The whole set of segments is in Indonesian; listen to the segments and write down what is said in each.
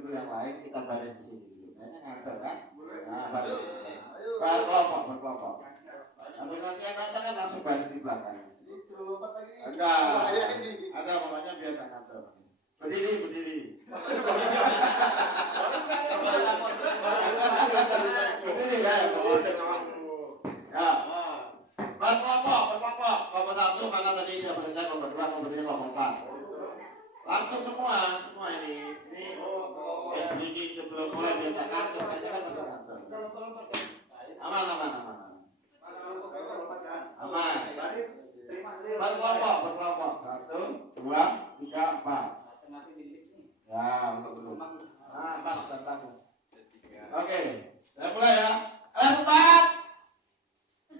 buku yang lain kita bareng di sini. Kayaknya ngantor kan? Nah, bareng. Berkelompok. Tapi nanti yang datang kan langsung baris di belakang. Enggak. Ada pokoknya biar tak ngantor. Berdiri. Berdiri kan? Ya. Berkelompok. Kelompok 1 karena tadi siapa saja kelompok 2, kelompok 3, kelompok 4. Langsung semua ini berdiri sebelum mulai biar tak ngantor. Kayaknya kan masih ngantor. Aman. Berkelompok. 1, 2, 3, 4. Ya, belum. Nah, 4 tentang. Oke, saya mulai ya. Kalian semangat?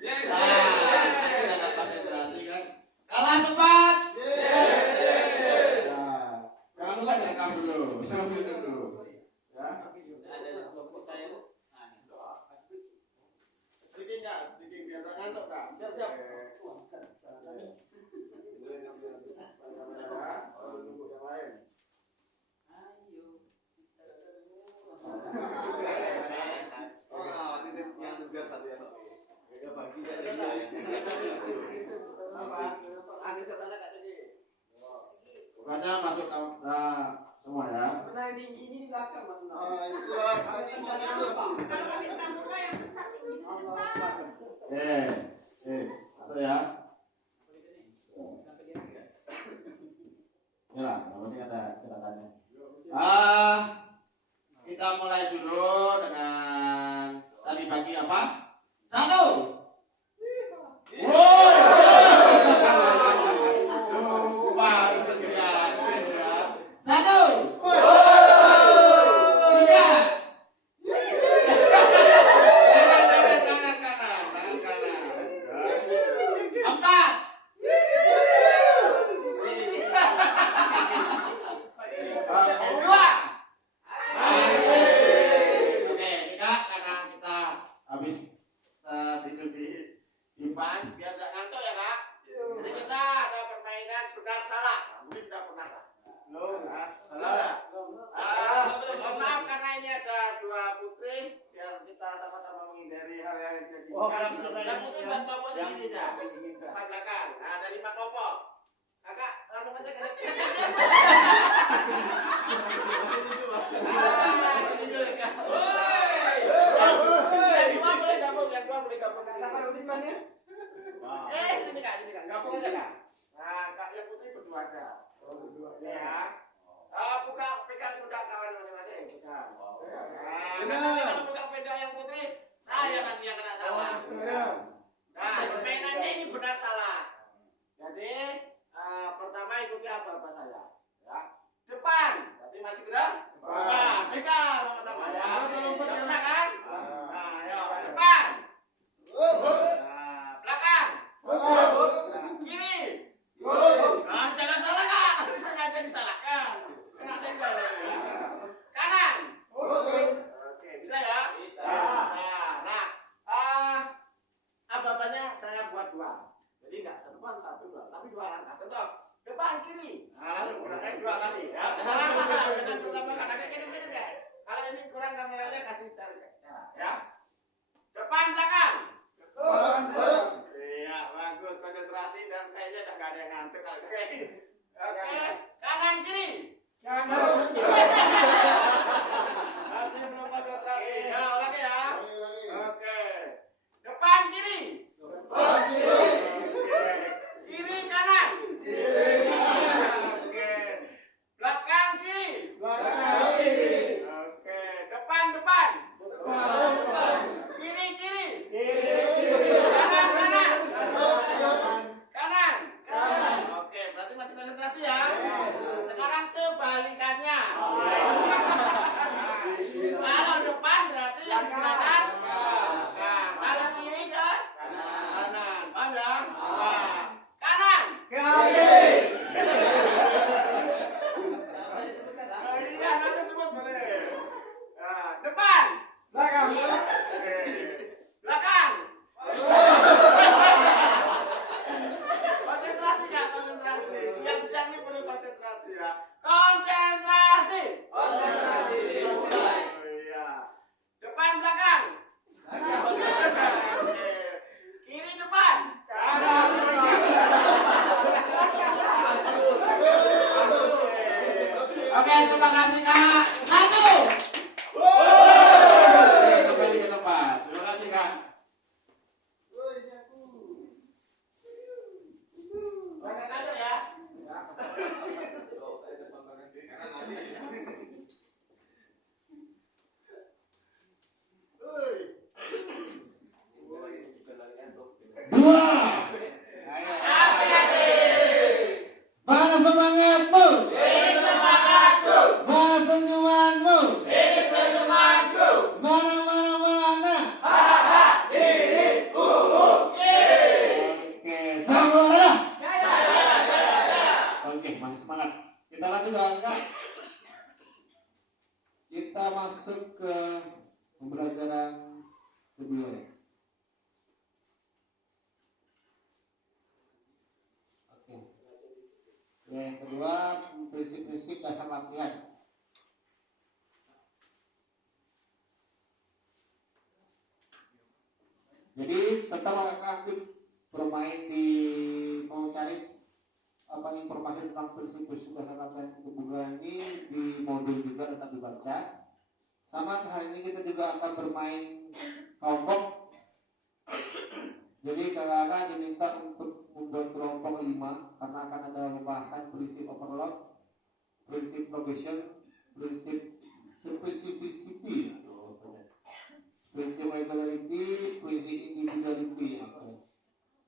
Yes. Saya sudah dapat konsentrasi kan. Kalian semangat? Yes. Nah, jangan lupa direkam dulu. Selfie dulu. Ya. Bikin biar tak ngantuk kan. Siap. Bukannya masuk semua ya. Pernah yang tinggi ini di belakang Mas. Itu masuk ya. Inilah, nanti ada catatannya. Kita mulai dulu dengan tadi pagi apa? 1. terima kasih Kak. 1. Oke, kembali ke tempat. Terima kasih Kak. Jangan aja ya. Dua. Mana semangatmu? Mana senyumanmu? Mana? Oke, sabar ya. Oke, masih semangat. Kita lanjut Kak. Kita masuk ke pembelajaran kedua. Oke. Yang kedua, prinsip-prinsip dasar latihan. Jadi tetap aktif bermain di mau cari informasi tentang prinsip-prinsip dasar latihan kebugaran ini di modul juga tetap dibaca. Sama hari ini kita juga akan bermain kelompok. Jadi kakak diminta untuk membuat kelompok 5 karena akan ada pembahasan prinsip overload, prinsip progression, prinsip specificity, prinsip regularity, prinsip individuality.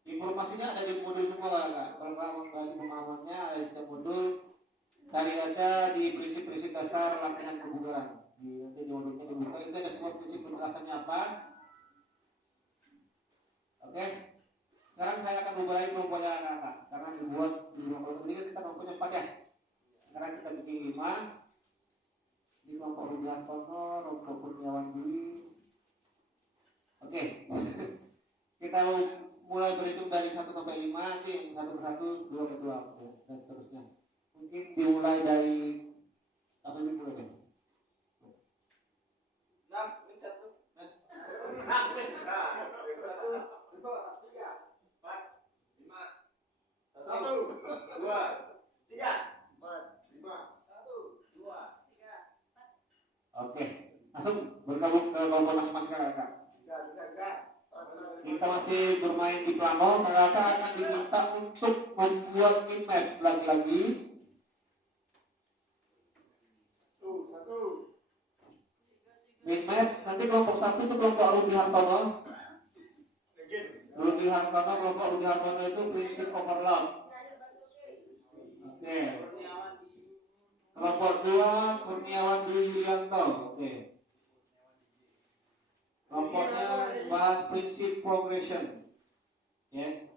Informasinya ada di modul semua Kak. Kalau kamu menggali pemahamannya ada di modul. Cari aja di prinsip-prinsip dasar latihan kebugaran. Nanti di modulnya dibuka. Itu ada semua prinsip penjelasannya apa. Oke. Sekarang saya akan memulai kelompoknya Kak. Karena dibuat di kelompok ini kita kelompoknya 4 ya. Sekarang kita bikin 5. Di kelompok Rudiantono, kelompok Kurniawan Dwi. Oke. Kita mulai berhitung dari 1 sampai 5, nanti 1 ke 1, 2 ke 2, dan seterusnya. Mungkin dimulai dari apa ini mulai kan? 1, 2, 3. Oke, langsung bergabung ke kelompok masing-masing Kakak. Kita masih bermain di plano, Kakak akan diminta untuk membuat map lagi-lagi. Map nanti kelompok 1 itu kelompok Rudi Hartono. Kelompok Rudi Hartono itu prinsip overload. Oke. Kelompok 2 Kurniawan Dwi Yulianto. Oke. Kelompoknya bahas prinsip progression. Ya.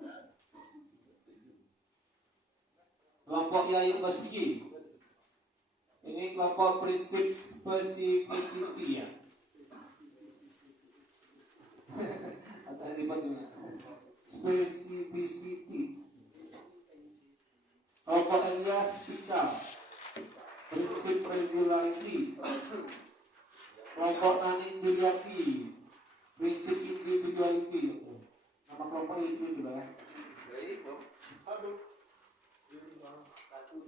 Kelompok Yayu Basuki. Ini kelompok prinsip specificity ya. Atas ribetnya. Specificity. Kelompok Elias Fikal. Prinsip regularity. Kelompok Nani Juliati. Prinsip individuality. Nama kelompok itu juga ya. 1,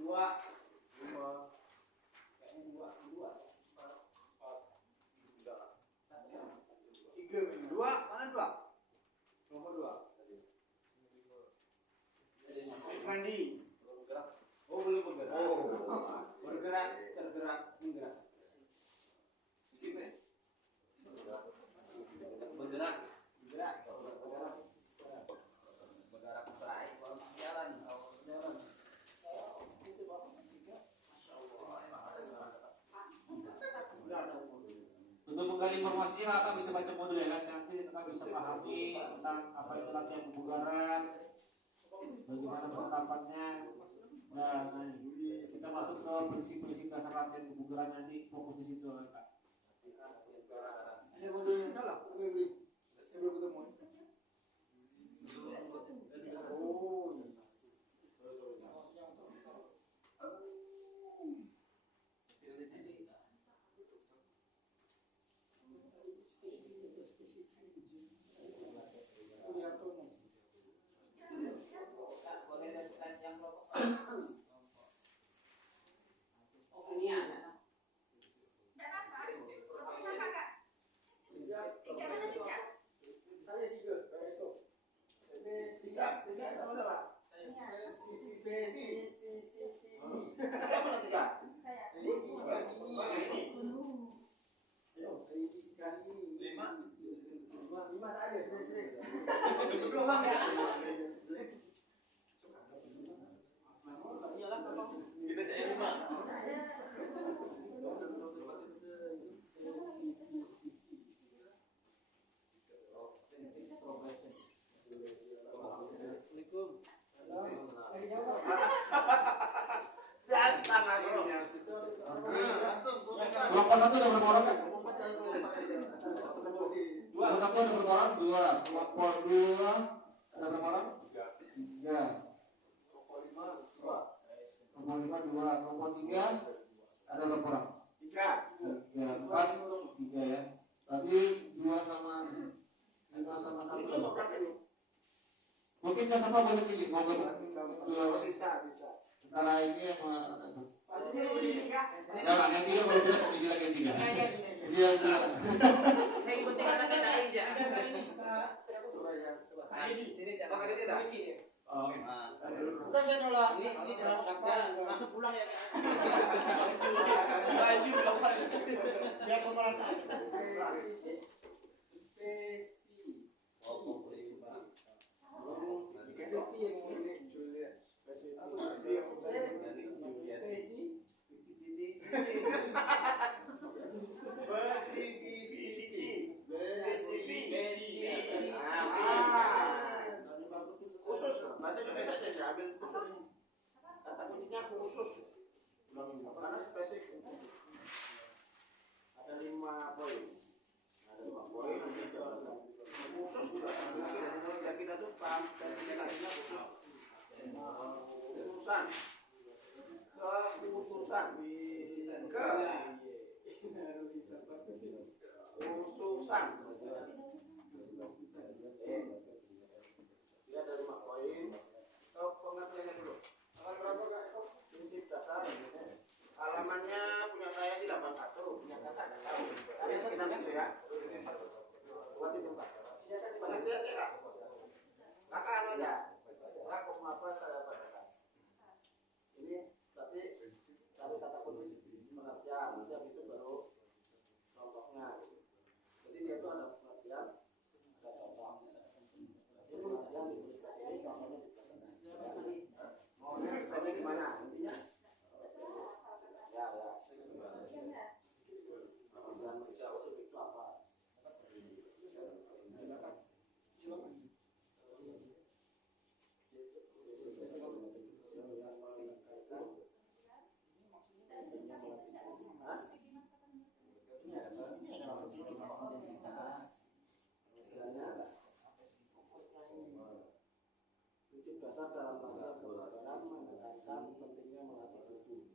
2. Bergerak, tergerak, menggerak. Untuk menggali informasi Kakak bisa baca modul ya, nanti Kakak bisa pahami tentang apa itu latihan kebugaran, bagaimana penerapannya. Nah, kita masuk ke prinsip-prinsip dasar latihan kebugaran nanti fokus di situ Kak. Ada modul yang salah? Saya belum ketemu. Beruang ya. Iyalah tolong. Kita jadi lima. Datang lagi. Kelompok satu ada berapa orang kan? Kelompok satu ada berapa orang? 2. Kelompok 2 ada berapa orang? 3. Kelompok 5 2. Kelompok 3 ada berapa orang? 3. 4 3 ya. Tadi 2 sama 5 sama 1. Mungkin nggak sama boleh pilih mau gabung antara ini sama itu. Jangan yang 3 baru tidak komisi lagi yang 3. Komisi yang 2. Saya ikuti kata-kata aja. Sini jangan tidak. Oh. Udah saya nolak. Ini langsung pulang ya. Laju kapan? Biar pemerataan. Khusus bahasa Indonesia aja ambil khusus. Kata kuncinya khusus. Karena spesifik. Ada 5 poin. Ada 5 poin. Khusus juga. Yang kita tuh paham definisinya khusus. Khususan. Khususan. Khususan. Dia ada 5 poin. Pengertiannya dulu. Prinsip dasar. Halamannya punya saya sih 81. Punya kakak nggak tahu. Ada yang sekitar situ ya. Buat itu Pak. Pengertiannya Kak. Kakak anu aja. Rakum apa saya bacakan. Ini berarti cari kata kunci pengertian. Nanti habis itu baru contohnya. Jadi dia itu ada pengertian, ada contoh. Ini pengertian ditulis di sini, contohnya di sini. Maunya misalnya gimana? Intinya? Ya. Dan bisa usul itu apa? Prinsip dasar dalam rangka pembelajaran menekankan pentingnya melatih buku.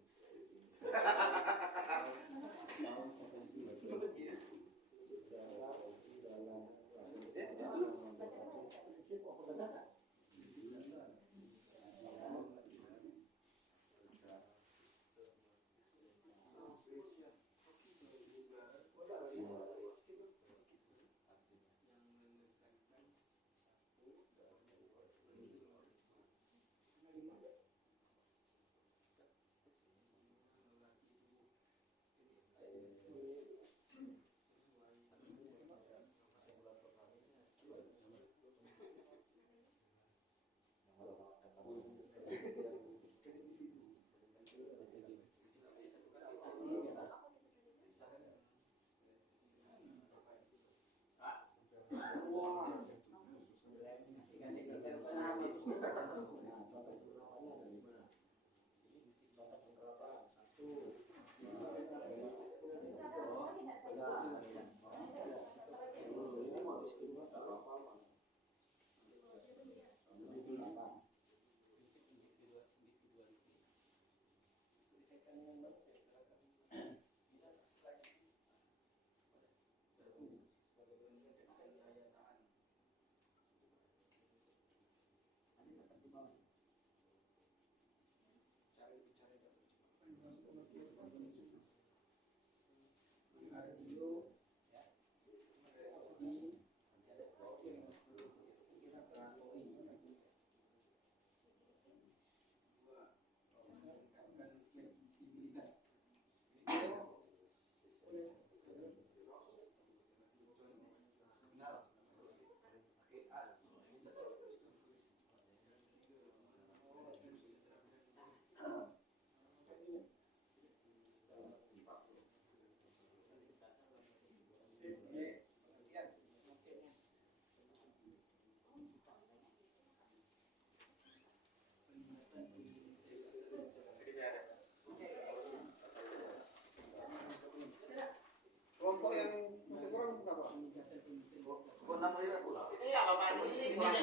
kurang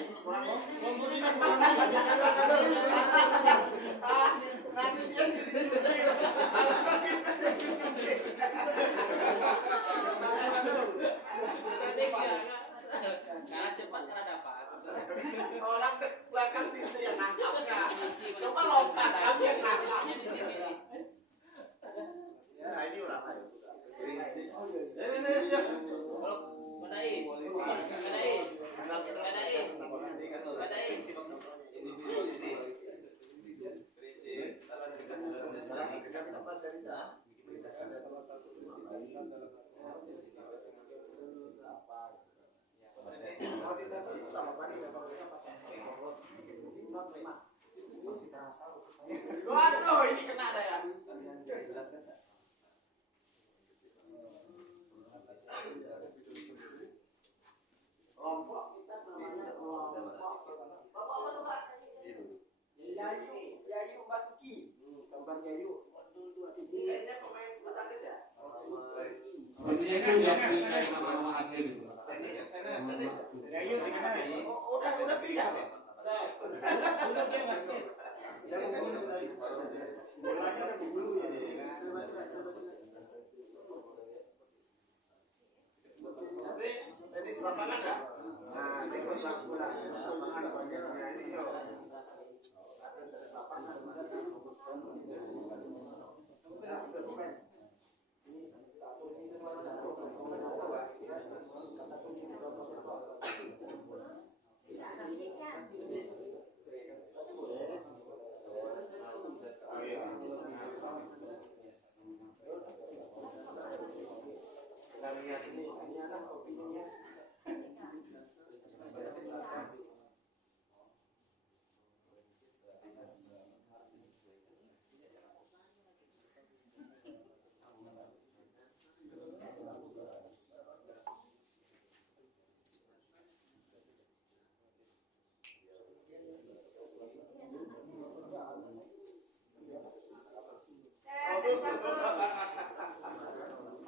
promosinya kurang aja. Nanti dia Karena cepat karena dapat. orang belakang itu yang nangkapnya. Coba lompat kamu yang nangkapnya di sini. Nah ini orang lain. Waduh, ini kena saya. Kelompok kita namanya kelompok. Bapak apa tuh Pak? Yayu Basuki. Gambar Yayu. Kayaknya pemain petangkis ya? Sepertinya itu yang kayak nama-nama akhir itu. Yayu gimana? Udah pindah. Udah dia basket. Bolanya ada di hulu ya. Tadi lapangan enggak? Nah, ini ikut lapangan bagiannya ini yo. Lapangan.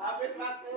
Habis waktu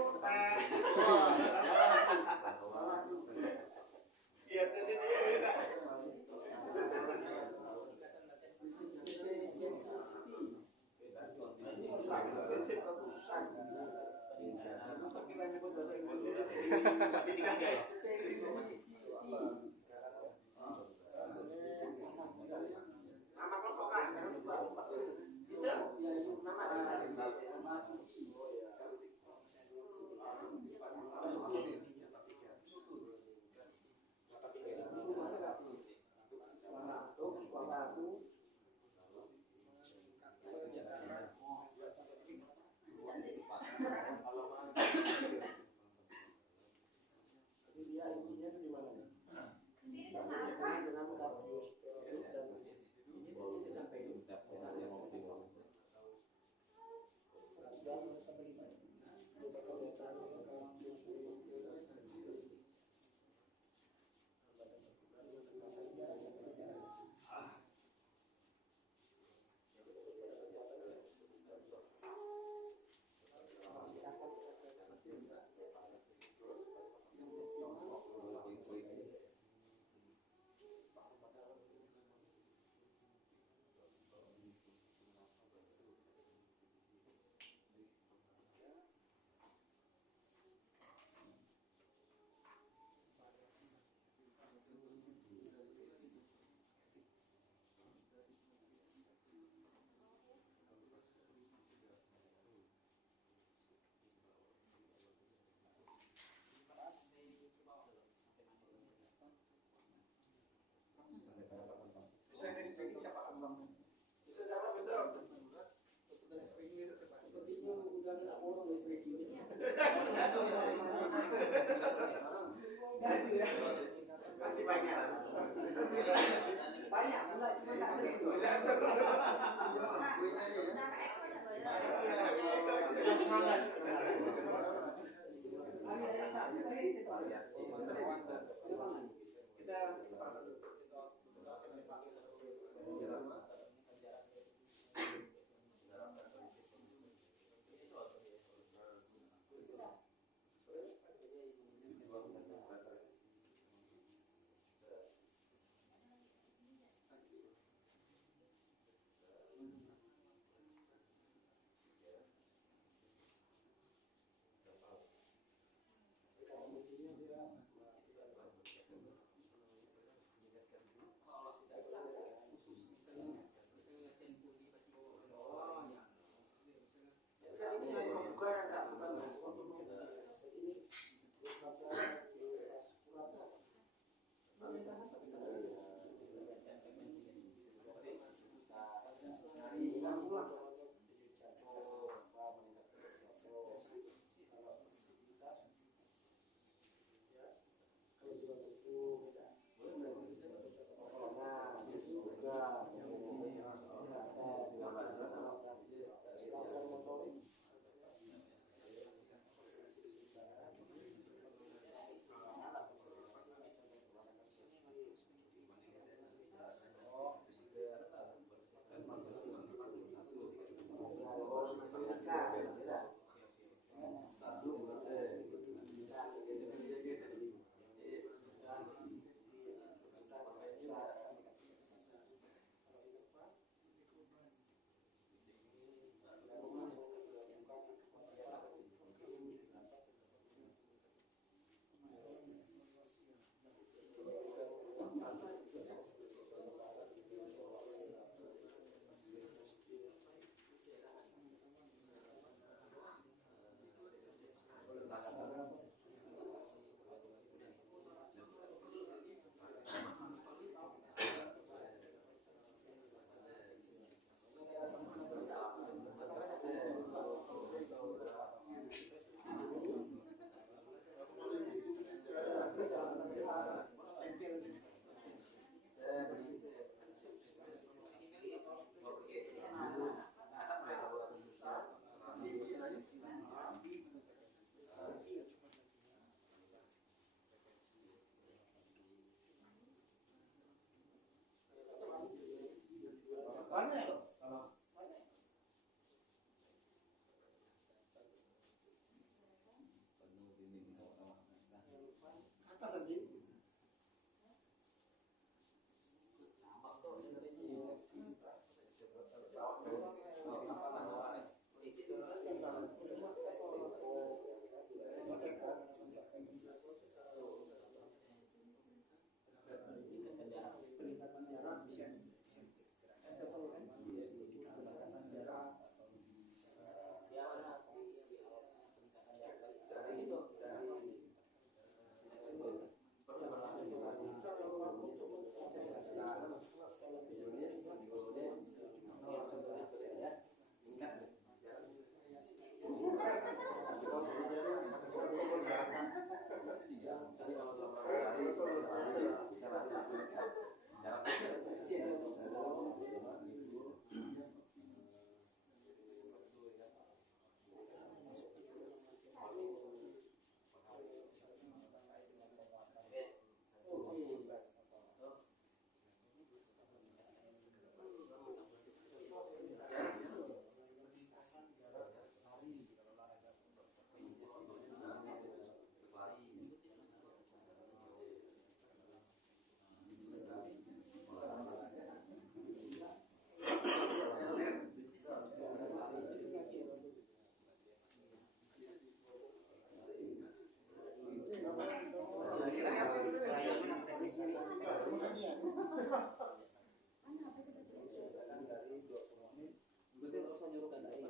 Berarti nggak usah nyuruh kata ini.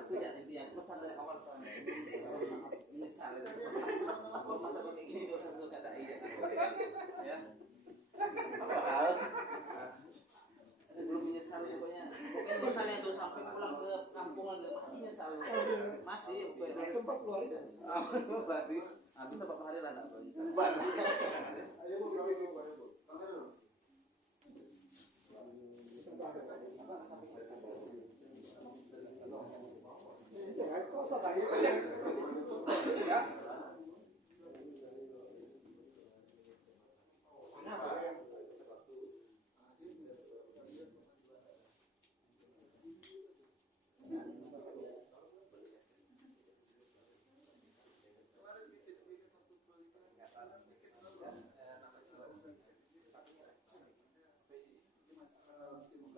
Itu ya intinya pesan dari awal kan. Menyesal. Apa mata pakai gini nggak usah nyuruh kata iya. Ya. Belum menyesal pokoknya. Pokoknya misalnya itu sampai pulang ke kampung lagi masih nyesal. Masih. Sempat keluar itu. Berarti bisa berapa hari lah nggak bisa. Ayo bu, kami dulu, ayo bu. Jangan kau saya.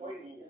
Oh ini.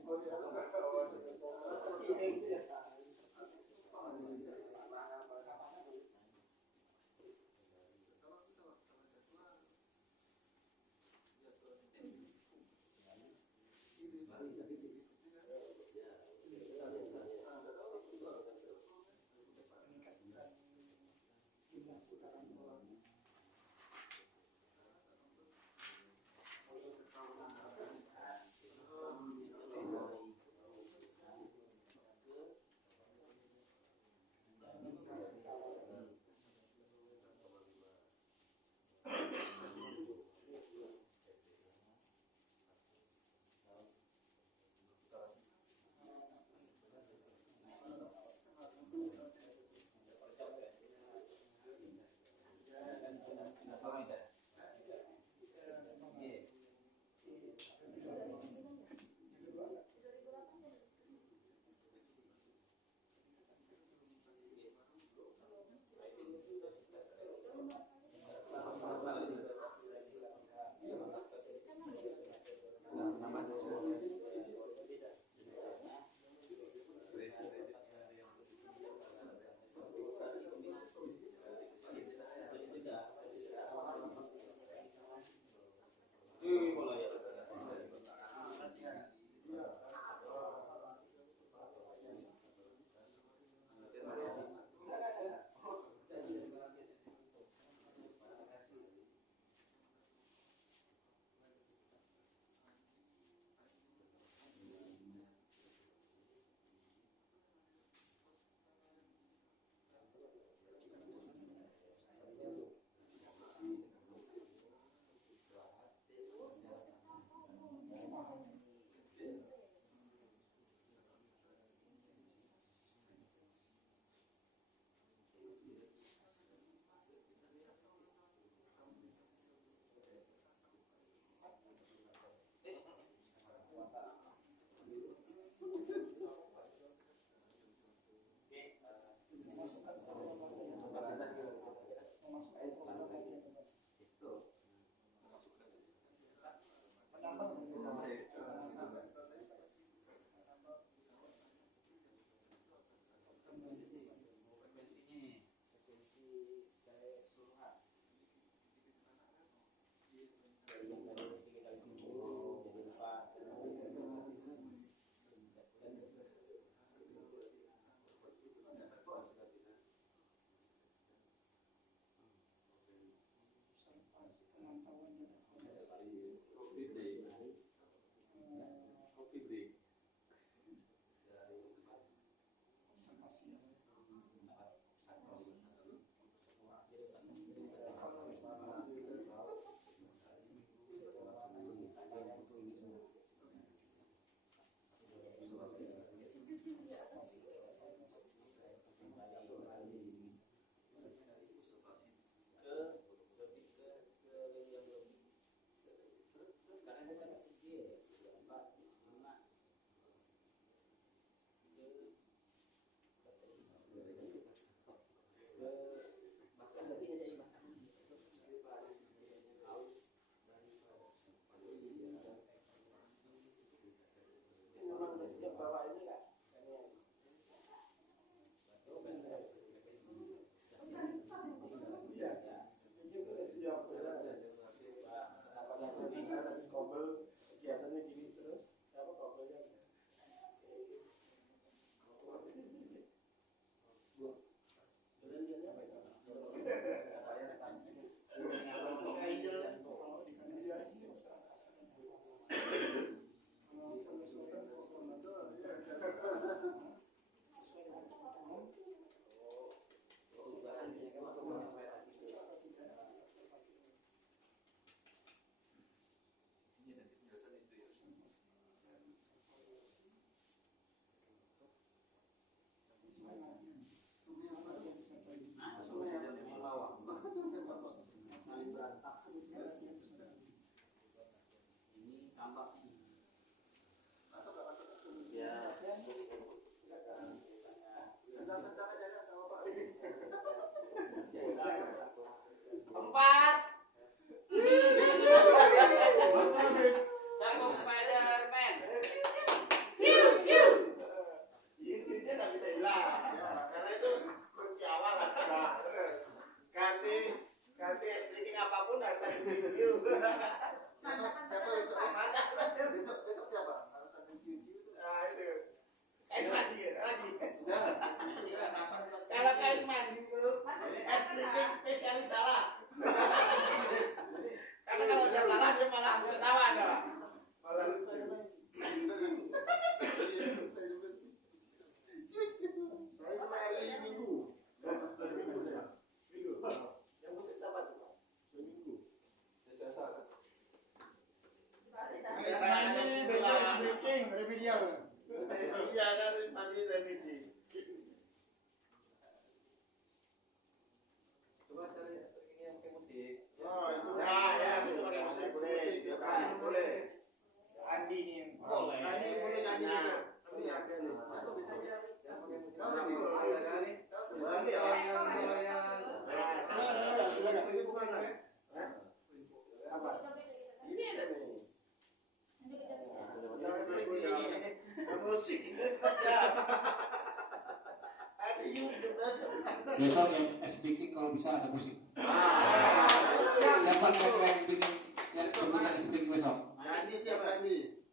siapa kira-kira yang bikin yang berminat speaking besok? Andi siapa Andi?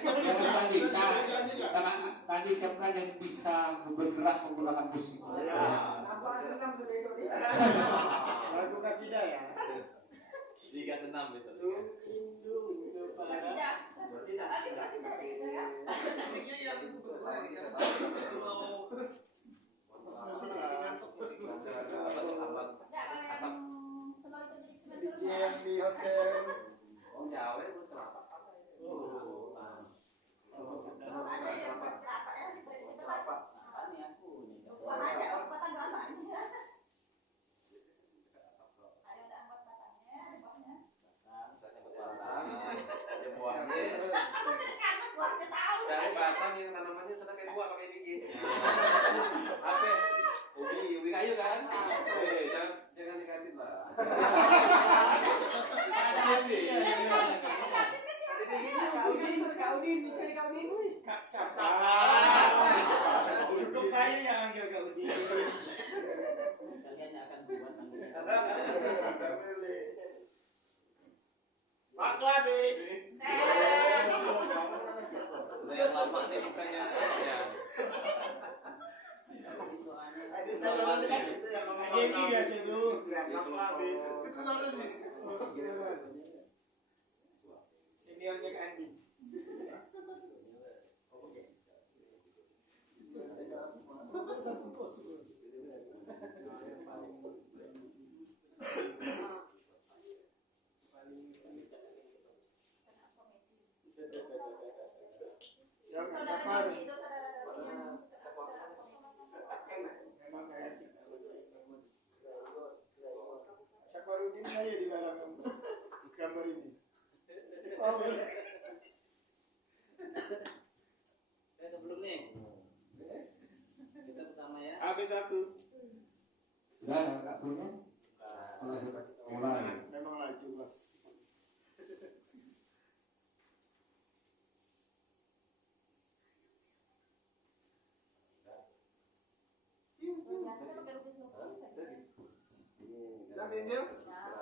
Yang tadi cara tadi siapa yang bisa bergerak menggunakan musik? Lagu kasidah ya. Liga senam itu. Musiknya yang yang di hotel. Oh, Jawa itu kenapa? Cari batang yang tanamannya sudah kayak buah pakai gigi. Apa? Ubi kayu kan? Jangan dikatin lah. Kak Sasa. Cukup saya yang manggil Kak Udin. Kalian akan buat Waktu habis. yang lama nih bukannya ya. Ini biasa itu. Waktu habis. Seniornya Kak Andi. Saparudin saya di dalam gambar ini. Saya sebelum nih. Kita pertama ya. Habis aku. Sudah Kak Surya? Mulai. Memang laju mas.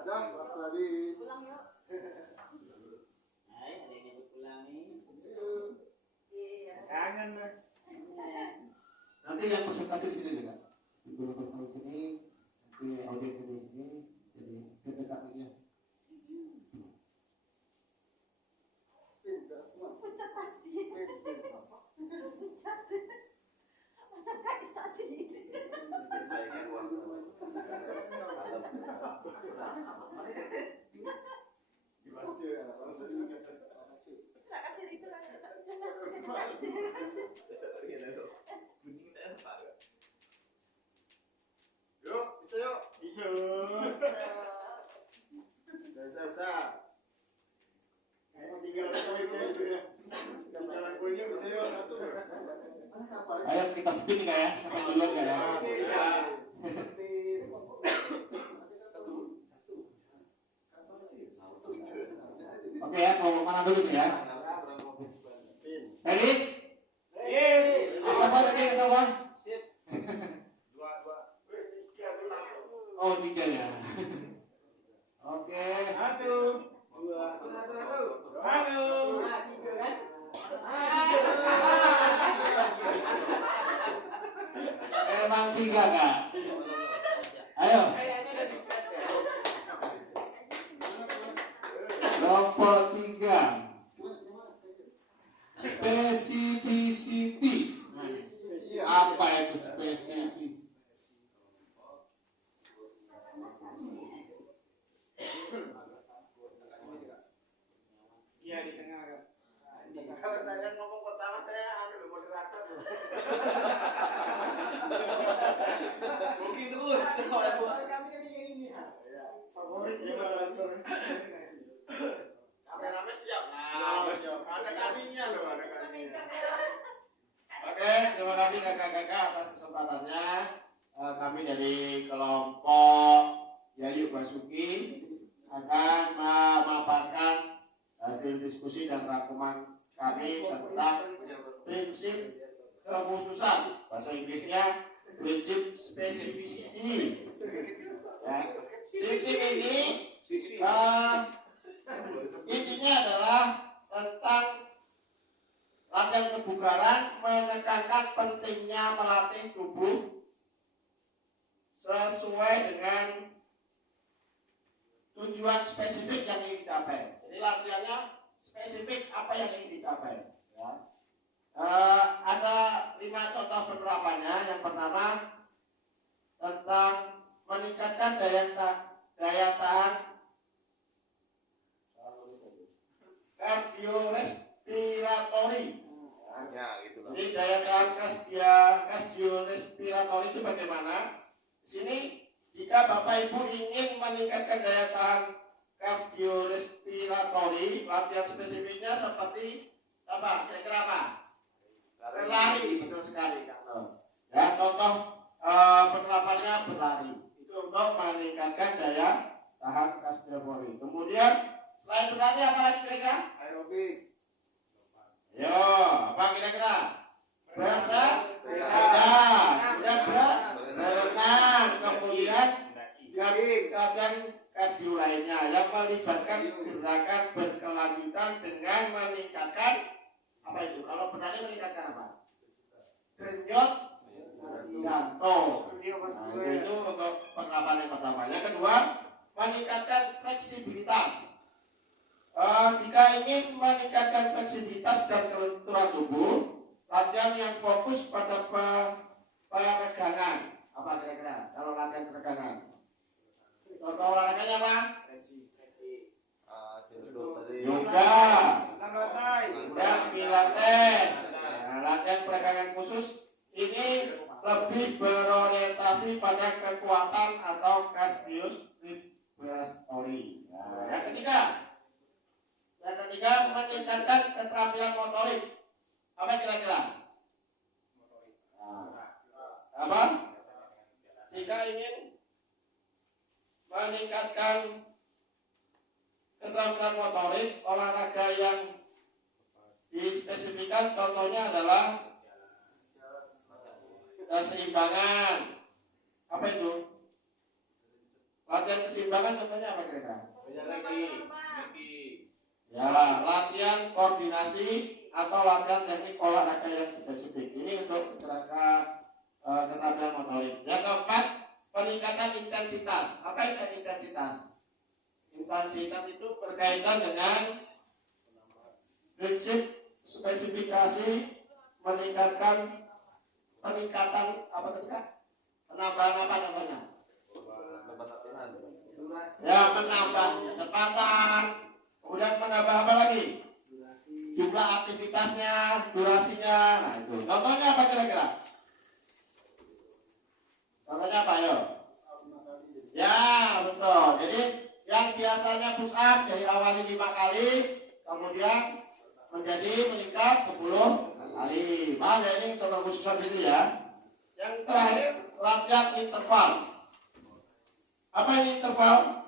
Dah, waktu habis. Hai, ada yang nyebut pulang nih. Kangen nih. Nanti yang presentasi di sini juga. Di guru-guru sini, nanti audiens di sini, jadi terdekat lagi ya. Pucat pasti. Pucat. Macam kais tadi. Selesaikan waktu. Nak kasih itu kan tetap kasih. Yuk, bisa yuk. Bisa. Bisa. Emang 300 poinnya itu ya. Jalan poinnya bisa yuk satu. Ayo kita spin nggak ya? Sampai duluan nggak ya? Oke ya, mau mana dulu nih ya? Ready? Yes. Siapa lagi yang tahu? Dua. Oh, 3 ya. Oke. 1, 2, 1. Emang 3 Kak. Ayo. Nomor 3. Specificity. Apa itu specificity? Iya di tengah kan. Kalau saya ngomong pertama saya moderator. Mungkin terus. Kami ini. Favorit ya moderator. Kameramen siap. Nah, ada kaminya loh, ada kaminya. Oke, terima kasih kakak-kakak atas kesempatannya. Kami dari kelompok Yayu Basuki akan memaparkan hasil diskusi dan rangkuman kami tentang prinsip kekhususan, bahasa Inggrisnya prinsip specificity. sistem ini Sisi. intinya adalah tentang latihan kebugaran, menekankan pentingnya melatih tubuh sesuai dengan tujuan spesifik yang ingin dicapai. Jadi latihannya spesifik apa yang ingin dicapai. Ya. Ada 5 contoh penerapannya. Yang pertama tentang meningkatkan daya tahan kardiorespiratori. Ya, gitu loh. Jadi daya tahan kardiorespiratori itu bagaimana? Di sini jika Bapak Ibu ingin meningkatkan daya tahan kardiorespiratori, latihan spesifiknya seperti apa? Kira-kira apa? Berlari, betul sekali. Ya, contoh penerapannya berlari. Itu untuk meningkatkan daya tahan kardiorespiratori. Kemudian selain berlari apa lagi kira-kira? Aerobik. Yo, apa kira-kira? Kemudian berenang, kemudian latihan kardio lainnya yang melibatkan gerakan berkelanjutan dengan meningkatkan apa itu? Kalau berlari meningkatkan apa? Denyut jantung. Nah, itu untuk penerapan yang pertama. Yang kedua, meningkatkan fleksibilitas. Jika ingin meningkatkan fleksibilitas dan kelenturan tubuh, latihan yang fokus pada peregangan. Apa kira-kira kalau latihan peregangan? Contoh olahraganya apa? Yoga, kemudian pilates. Nah, latihan peregangan khusus ini lebih berorientasi pada kekuatan atau kardiorespiratori. Nah, yang ketiga meningkatkan keterampilan motorik. Apa kira-kira? Apa? Jika ingin meningkatkan keterampilan motorik, olahraga yang dispesifikkan contohnya adalah keseimbangan. Apa itu? Latihan keseimbangan contohnya apa kira-kira? Ya, latihan koordinasi atau latihan teknik olahraga yang spesifik. Ini untuk keterampilan motorik. Yang keempat, peningkatan intensitas. Apa itu intensitas? Intensitas itu berkaitan dengan prinsip spesifikasi peningkatan apa tadi Kak? Penambahan apa contohnya? Ya, menambah kecepatan. Kemudian menambah apa lagi? Jumlah aktivitasnya, durasinya. Nah itu. Contohnya apa kira-kira? Contohnya apa yo? Ya betul. Jadi yang biasanya push up dari awalnya 5 kali, kemudian meningkat 10 kali. Paham ya, ini contoh khusus itu ya. Yang terakhir latihan interval. Apa ini interval?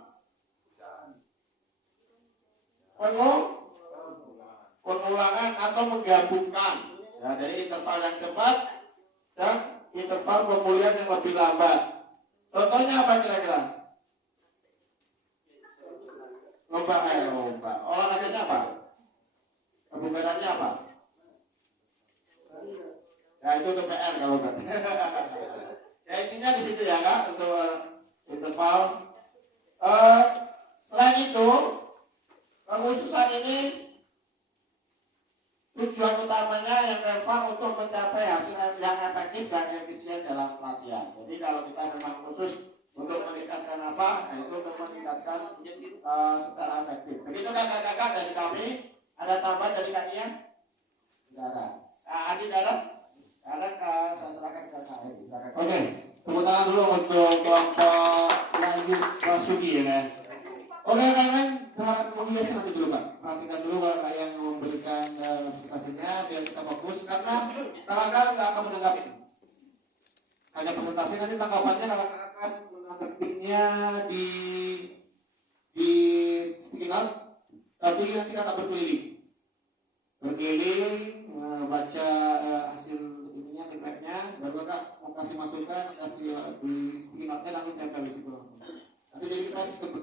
Pengulangan atau menggabungkan. Ya, dari interval yang cepat dan interval pemulihan yang lebih lambat. Contohnya apa kira-kira? Lomba. Olahraganya apa? Kebugarannya apa? Ya itu untuk PR kalau enggak. Ya intinya di situ ya Kak untuk interval. Selain itu, pengkhususan ini tujuan utamanya yang relevan untuk mencapai hasil yang efektif dan efisien dalam latihan. Jadi kalau kita memang khusus untuk meningkatkan apa, nah itu untuk meningkatkan secara efektif. Begitu kakak-kakak dari kami. Ada tambahan dari kakinya? Tidak ada. Adik ada? Ada, saya serahkan ke saya. Oke, tepuk tangan dulu untuk kelompok lanjut Basuki ya kan. Oke, kalian menghiasi nanti dulu Pak. Perhatikan dulu Pak yang memberikan presentasinya biar kita fokus karena kakak nggak akan menanggapi. Hanya presentasi nanti tanggapannya kakak akan menanggapinya di sticky note. Tapi nanti kakak berkeliling baca hasil ininya feedbacknya, baru kakak mau kasih masukan, kasih di sticky note-nya langsung tempel di situ. Nanti jadi kita sistem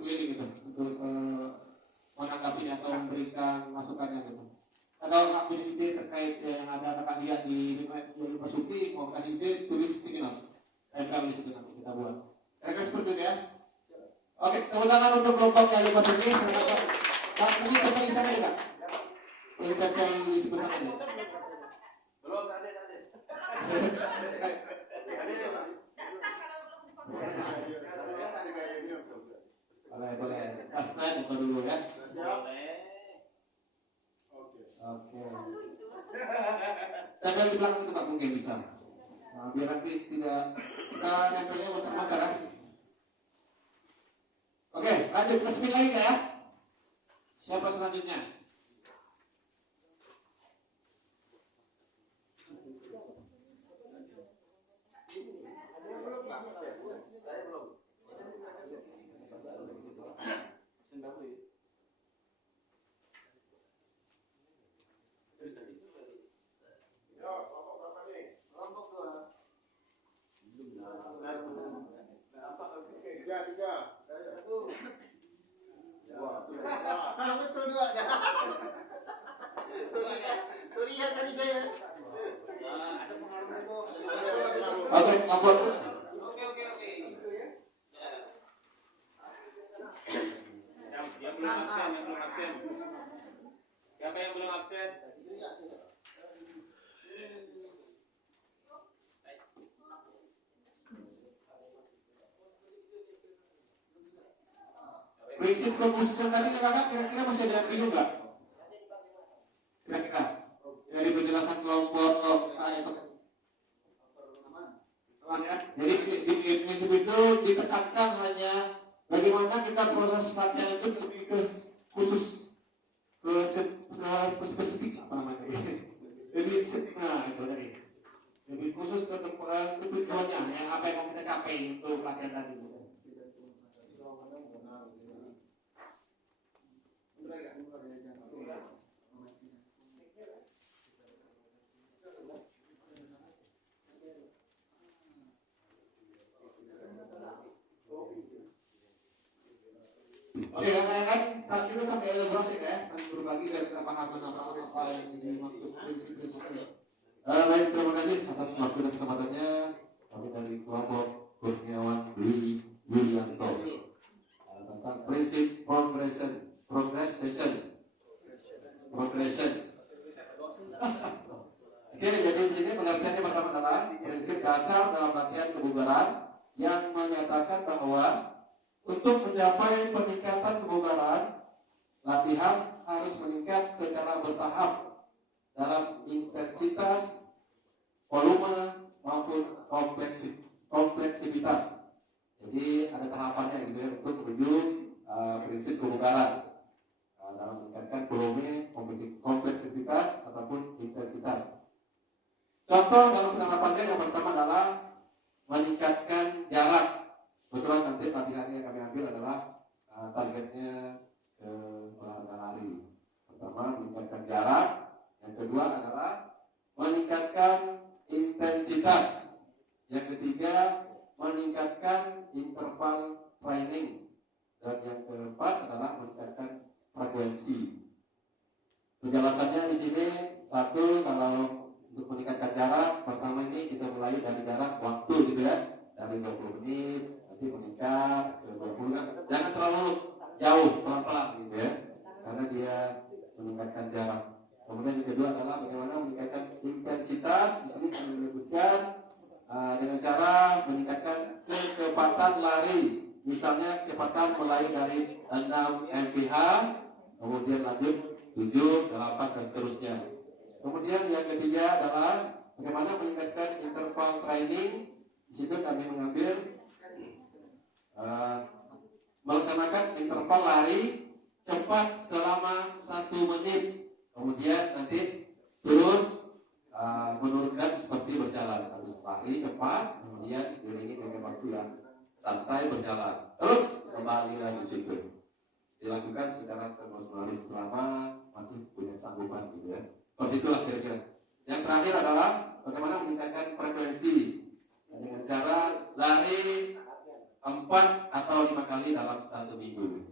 ya. Oke, tepuk tangan untuk kelompok yang lepas ini. Pak, ini teman di sana juga. Ingat yang di sebelah sana ya. Belum, ada. Dasar kalau belum dipakai. Boleh. Pas buka dulu ya. Boleh. Oke. Tempel di belakang itu Pak mungkin bisa. Nah, biar nanti tidak kita nempelnya macam-macam ya. Oke, lanjut ke spin lagi ya. Siapa selanjutnya? Oke, ampun. Oke. Yang belum absen. Siapa yang belum absen? Prinsip komposisi tadi kakak kira-kira masih ada yang bingung nggak? Kira-kira dari penjelasan kelompok jadi di prinsip itu ditekankan hanya bagaimana kita proses latihan itu lebih ke khusus ke spesifik apa namanya jadi nah itu tadi lebih khusus ke tujuannya yang apa yang mau kita capai untuk latihan tadi. Oke, kan saat kita sampai elaborasi ya, sampai berbagi dan kita paham apa yang dimaksud prinsip-prinsipnya. Baik, terima kasih atas waktu dan kesempatannya. Kami dari kelompok Kurniawan Dwi Yulianto tentang prinsip progression. Oke, jadi di sini pengertiannya pertama adalah prinsip dasar dalam latihan kebugaran yang menyatakan bahwa untuk mencapai peningkatan kebugaran, latihan harus meningkat secara bertahap dalam intensitas, volume maupun kompleksitas. Jadi ada tahapannya gitu ya untuk menuju prinsip kebugaran dalam meningkatkan volume, kompleksitas ataupun intensitas. Contoh dalam penerapannya yang pertama adalah meningkatkan jarak. Kebetulan nanti latihannya yang kami ambil adalah targetnya olahraga lari. Pertama meningkatkan jarak, yang kedua adalah meningkatkan intensitas, yang ketiga meningkatkan interval training, dan yang keempat adalah meningkatkan frekuensi. Penjelasannya di sini satu, kalau untuk meningkatkan jarak, pertama ini kita mulai dari jarak waktu gitu ya, dari 20 menit nanti meningkat ke 20 jangan terlalu jauh, pelan-pelan gitu ya, karena dia meningkatkan jarak. Kemudian yang kedua adalah bagaimana meningkatkan intensitas. Di sini kami menyebutkan dengan cara meningkatkan kecepatan lari, misalnya kecepatan mulai dari 6 mph, kemudian lanjut 7, 8 dan seterusnya. Kemudian yang ketiga adalah bagaimana meningkatkan interval training. Di situ kami mengambil melaksanakan interval lari cepat selama 1 menit, kemudian nanti turun menurunkan seperti berjalan, harus lari cepat, kemudian diiringi dengan waktu yang santai berjalan, terus kembali lagi situ. Dilakukan secara terus-menerus selama masih punya sanggupan gitu ya. Seperti itulah kira-kira. Yang terakhir adalah bagaimana meningkatkan frekuensi dengan cara lari 4 atau 5 kali dalam 1 minggu.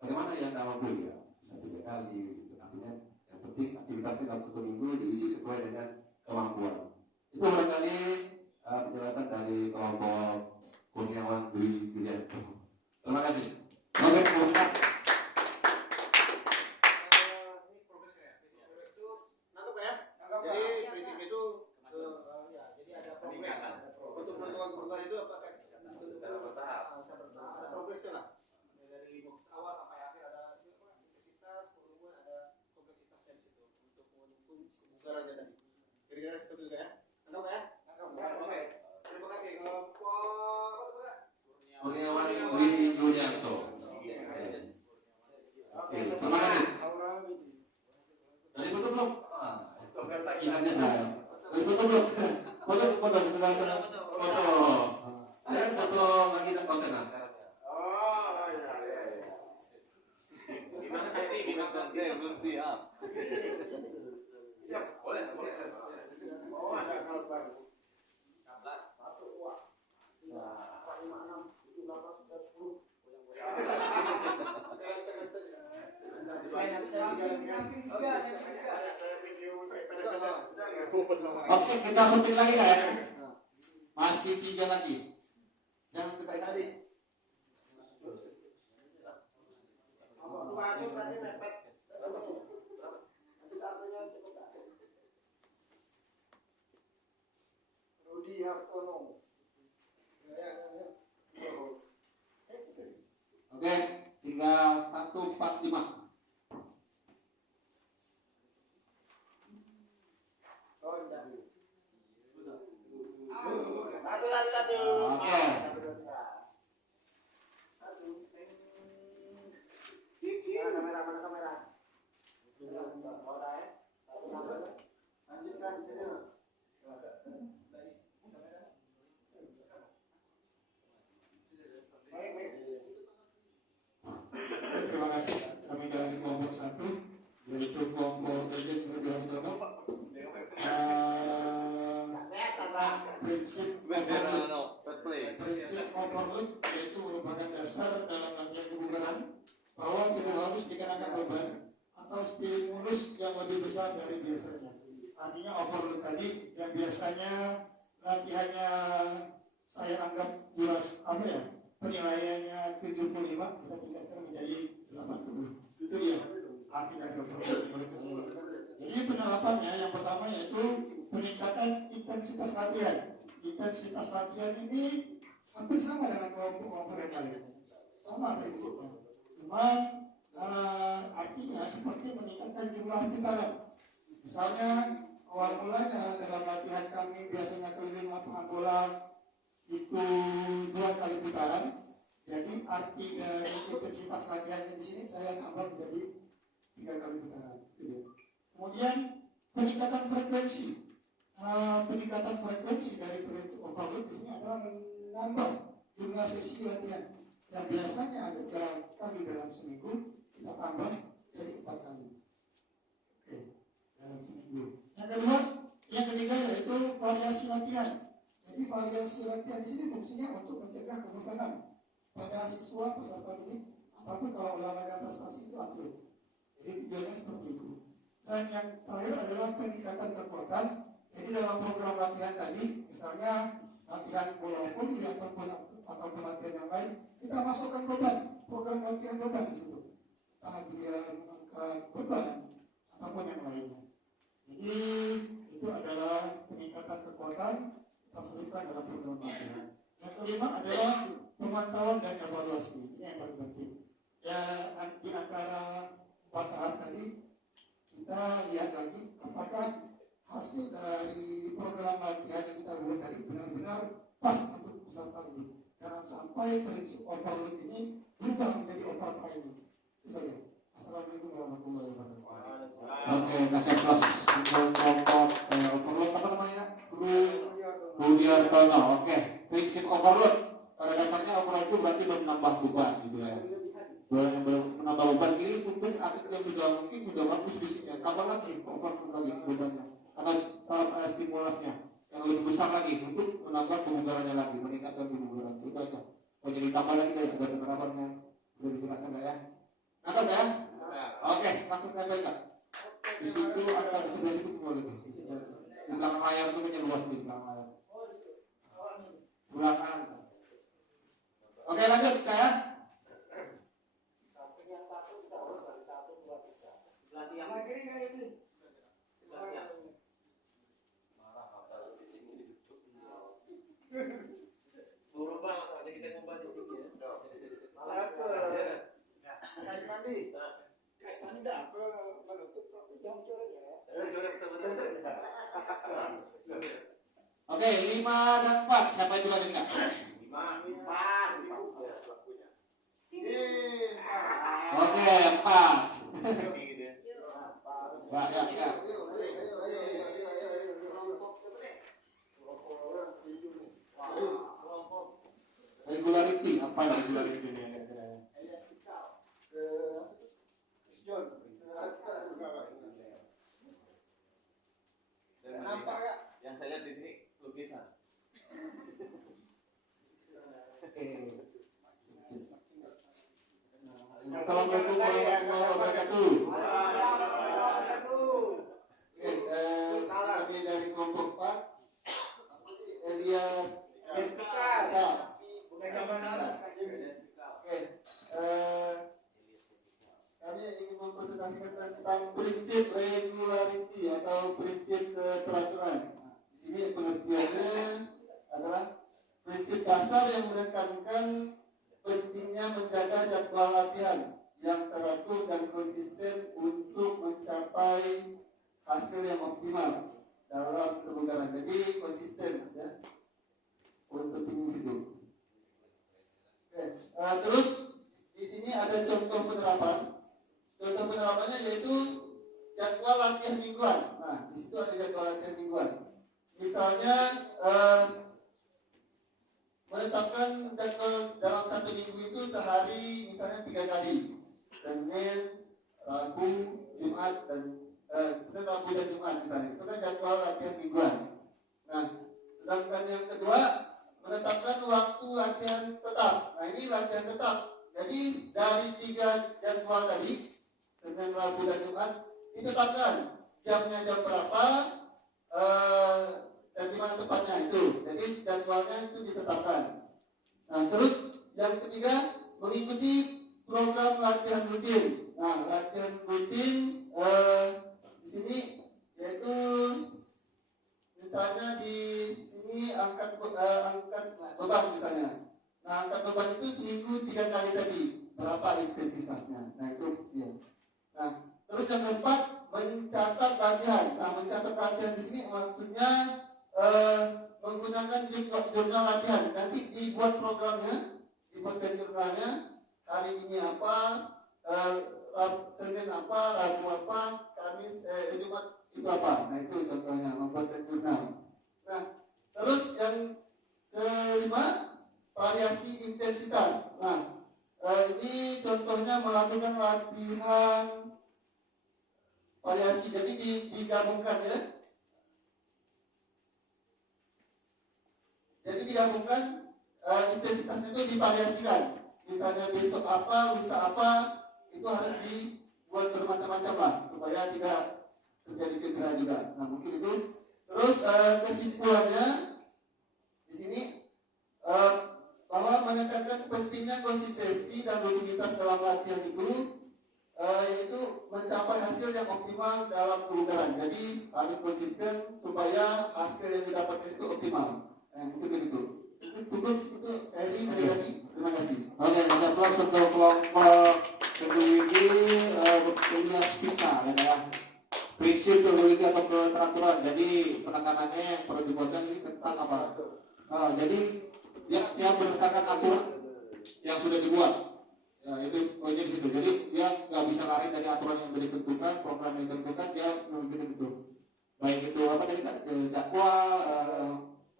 Bagaimana yang dalam minggu ya? Bisa 3 kali gitu. Artinya yang penting aktivitasnya dalam 1 minggu diisi sesuai dengan kemampuan. Itu barangkali penjelasan dari kelompok Kurniawan Dwi Widianto. Terima kasih. Oke, buka. Ini progresnya. Progres itu nangkep ya? Jadi prinsip itu jadi ada progres untuk menentukan kebutuhan itu apa kan? Secara bertahap. Ada progresnya lah. Dari lima awal sampai akhir ada intensitas, volume, ada kompleksitasnya di situ untuk menentukan kebugarannya tadi. Kira-kira seperti itu ya? Nangkep ya? Nangkep. Oke. Terima kasih. Kalau apa tuh Pak? Kurniawan Dwi Widianto. Oke, terima kasih. Dari tutup belum? Ingatnya dah. Dari tutup belum? Foto. Ayo foto lagi tak konsen lah. Oh iya. Bintang Santi belum siap. Siap, boleh. Oh ada kalau baru. 1 kuah. 4, 5, 6, 7, 8, 10. Oke, kita sempit lagi ya. Masih 3 lagi. Jangan tegak tadi. Rudi Hartono. Oke, tinggal 145. Oh, enggak. Satu. Oke. Mana kamera? Lanjutkan sini. Terima kasih. Kami dari kelompok 1, yaitu kelompok Legend Rudi Hartono. Prinsip overload yaitu merupakan dasar dalam latihan kebugaran bahwa tidak harus dikenakan beban atau stimulus yang lebih besar dari biasanya. Artinya overload tadi yang biasanya latihannya saya anggap penilaiannya 75, kita tingkatkan menjadi 80. Itu dia arti dari overload. Jadi penerapannya yang pertama yaitu peningkatan intensitas latihan. Intensitas latihan ini hampir sama dengan kelompok yang lain, sama prinsipnya. Cuman artinya seperti meningkatkan jumlah putaran. Misalnya awal mulanya dalam latihan kami biasanya keliling lapangan bola itu 2 kali putaran. Jadi arti dari intensitas latihannya di sini saya tambah menjadi 3 kali putaran. Kemudian peningkatan frekuensi. Peningkatan frekuensi dari prinsip overload di sini adalah menambah jumlah sesi latihan. Yang biasanya ada 3 kali dalam seminggu, kita tambah jadi 4 kali. Oke, dalam seminggu. Yang ketiga yaitu variasi latihan. Jadi variasi latihan di sini fungsinya untuk mencegah kebosanan pada siswa peserta didik ataupun kalau olahraga prestasi itu atlet. Jadi tujuannya seperti itu. Dan yang terakhir adalah peningkatan kekuatan. Jadi dalam program latihan tadi, misalnya latihan bola voli ataupun latihan yang lain, kita masukkan beban, program latihan beban di situ. Entah dia mengangkat beban ataupun yang lainnya. Jadi itu adalah peningkatan kekuatan kita selipkan dalam program latihan. Yang kelima adalah pemantauan dan evaluasi. Ini yang paling penting. Ya, di antara 4 tahap tadi kita lihat lagi apakah hasil dari program latihan yang kita buat tadi benar-benar pas untuk peserta ini. Jangan sampai prinsip overload ini berubah menjadi overtraining. Itu saja. Assalamualaikum warahmatullahi wabarakatuh. Oke, kasih plus untuk kelompok overload apa namanya? Rudi Hartono. Oke, prinsip overload pada dasarnya overload itu berarti menambah beban gitu ya. Menambah beban ini mungkin atlet yang sudah bagus fisiknya, tambah lagi overload lagi bebannya atau stimulasinya yang lebih besar lagi untuk menambah kebugarannya lagi, meningkatkan kebugaran. Itu aja. Kalau jadi tambah lagi deh, ada penerapannya. Sudah dijelaskan nggak ya? Nangkep ya? Oke, langsung tempel Kak. Di situ ada di sebelah situ boleh tuh. Di belakang layar tuh kan luas di belakang layar. Sebelah kanan. Oke, lanjut kita ya. Samping yang satu kita harus dari 1, 2, 3. Sebelah tiang. Sebelah tiang. Suruh bang, langsung aja kita ngubah titik ya. Guys mandi. Guys, mana dah apa menutup tapi jangan coret ya. Coret betul-betul. Oke, 5 dan 4. Siapa yang duluan enggak? 5. Oke, 4. Ya. Regularity, apa regularity ini? Yang saya lihat di sini lukisan. Assalamualaikum warahmatullahi wabarakatuh. Oke, kami dari kelompok 4. Elias. Oke, kami ingin mempresentasikan tentang prinsip regularity atau prinsip keteraturan. Di sini pengertiannya adalah prinsip dasar yang menekankan pentingnya menjaga jadwal latihan yang teratur dan konsisten untuk mencapai hasil yang optimal dalam kebugaran. Jadi konsisten ya untuk itu. Oke, terus di sini ada contoh penerapan. Contoh penerapannya yaitu jadwal latihan mingguan. Nah, di situ ada jadwal latihan mingguan. Misalnya menetapkan jadwal dalam 1 minggu itu sehari misalnya 3 kali, Senin, Rabu, Jumat dan Senin, Rabu dan Jumat misalnya. Itu kan jadwal latihan mingguan. Nah, sedangkan yang kedua menetapkan waktu latihan tetap. Nah, ini latihan tetap. Jadi dari 3 jadwal tadi, Senin, Rabu dan Jumat, ditetapkan jamnya jam berapa, dan di mana tempatnya itu. Jadi jadwalnya itu ditetapkan. Nah, terus yang ketiga mengikuti program latihan rutin. Nah, latihan rutin di sini yaitu misalnya di sini angkat beban misalnya. Nah, angkat beban itu seminggu 3 kali tadi. Berapa intensitasnya? Nah, itu ya. Nah, terus yang keempat mencatat latihan. Nah, mencatat latihan di sini maksudnya menggunakan jurnal latihan. Nanti dibuat programnya, dibuatkan jurnalnya. Hari ini apa, Senin apa, Rabu apa, Kamis, Jumat itu apa. Nah, itu contohnya membuatkan jurnal. Nah, terus yang kelima variasi intensitas. Nah, ini contohnya melakukan latihan variasi. Jadi digabungkan ya. Jadi digabungkan intensitasnya itu divariasikan. Misalnya besok apa, lusa apa, itu harus dibuat bermacam-macam lah supaya tidak terjadi cedera juga. Nah, mungkin itu. Terus kesimpulannya di sini bahwa menekankan pentingnya konsistensi dan rutinitas dalam latihan itu yaitu mencapai hasil yang optimal dalam kebugaran. Jadi harus konsisten supaya hasil yang didapatkan itu optimal. Itu begitu. Cukup itu Eri dari. Terima kasih. Oke, ada plus untuk kelompok PWD Elias kita ya. Prinsip PWD atau keteraturan. Jadi penekanannya yang perlu dibuatkan ini tentang apa? Jadi dia berdasarkan aturan yang sudah dibuat. Ya, itu poinnya di situ. Jadi dia nggak bisa lari dari aturan yang sudah ditentukan, program yang ditentukan, dia mengikuti itu. Baik itu apa tadi kan jadwal,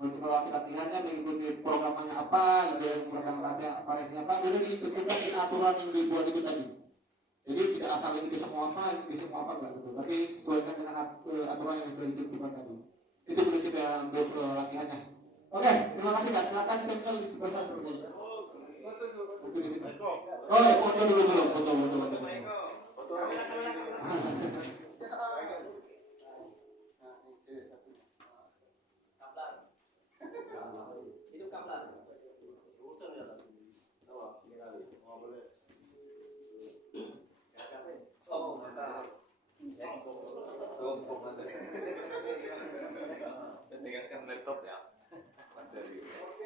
untuk latihannya mengikuti programnya apa, dia program latihan variasinya apa, itu ditentukan di aturan yang dibuat itu tadi. Jadi tidak asal ini semua apa, ini semua apa enggak gitu. Tapi sesuaikan dengan aturan yang sudah ditentukan tadi. Itu prinsip yang untuk latihannya. Oke, terima kasih Kak. Silakan kita sebentar sebentar. Oh, foto dulu, foto. Oh, mantap. Sombong mantap. Saya tinggalkan laptop ya.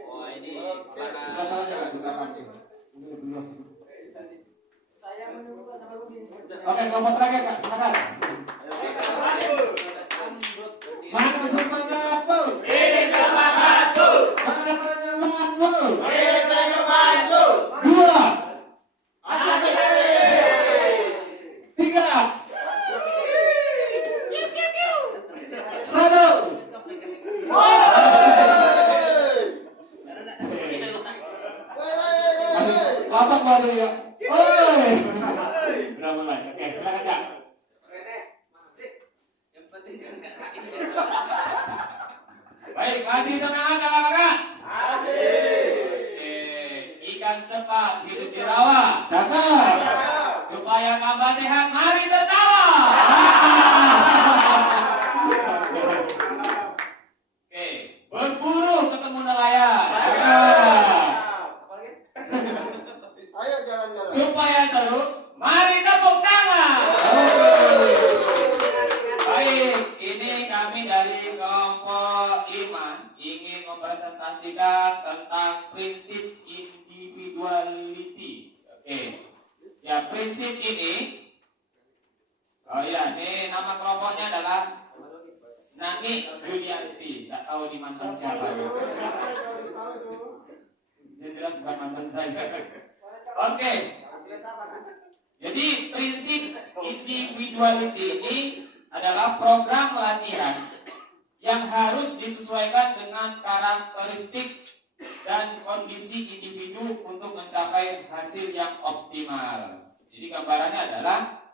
Oh, ini Sudah salah jangan di belakang sih. Saya menunggu sampai Rumi. Oke, kelompok terakhir Kak, silakan. Mana semangatmu? Ini semangatku. Mana semangatmu? Ini semangatku. 2, Asik. 3, 1. Apa keluar dulu ya? Oi. Udah mulai. Oke, silakan Kak. yang penting jangan kakak. Baik, masih semangat kakak-kakak? Asik. Ikan sepat hidup di rawa. Cakep. Supaya tambah sehat, mari tertawa. Oke, berburu ketemu nelayan. Cakep. Ayo jalan-jalan. Supaya seru, mari tepuk tangan. Baik, ini kami dari kelompok Iman ingin mempresentasikan tentang prinsip individuality. Oke, ya prinsip ini, oh ya, ini nama kelompoknya adalah Nani Yulianti. Tak tahu di mantan siapa. Dia jelas bukan mantan saya. Oke. Jadi prinsip individuality ini adalah program latihan yang harus disesuaikan dengan karakteristik dan kondisi individu untuk mencapai hasil yang optimal. Jadi gambarannya adalah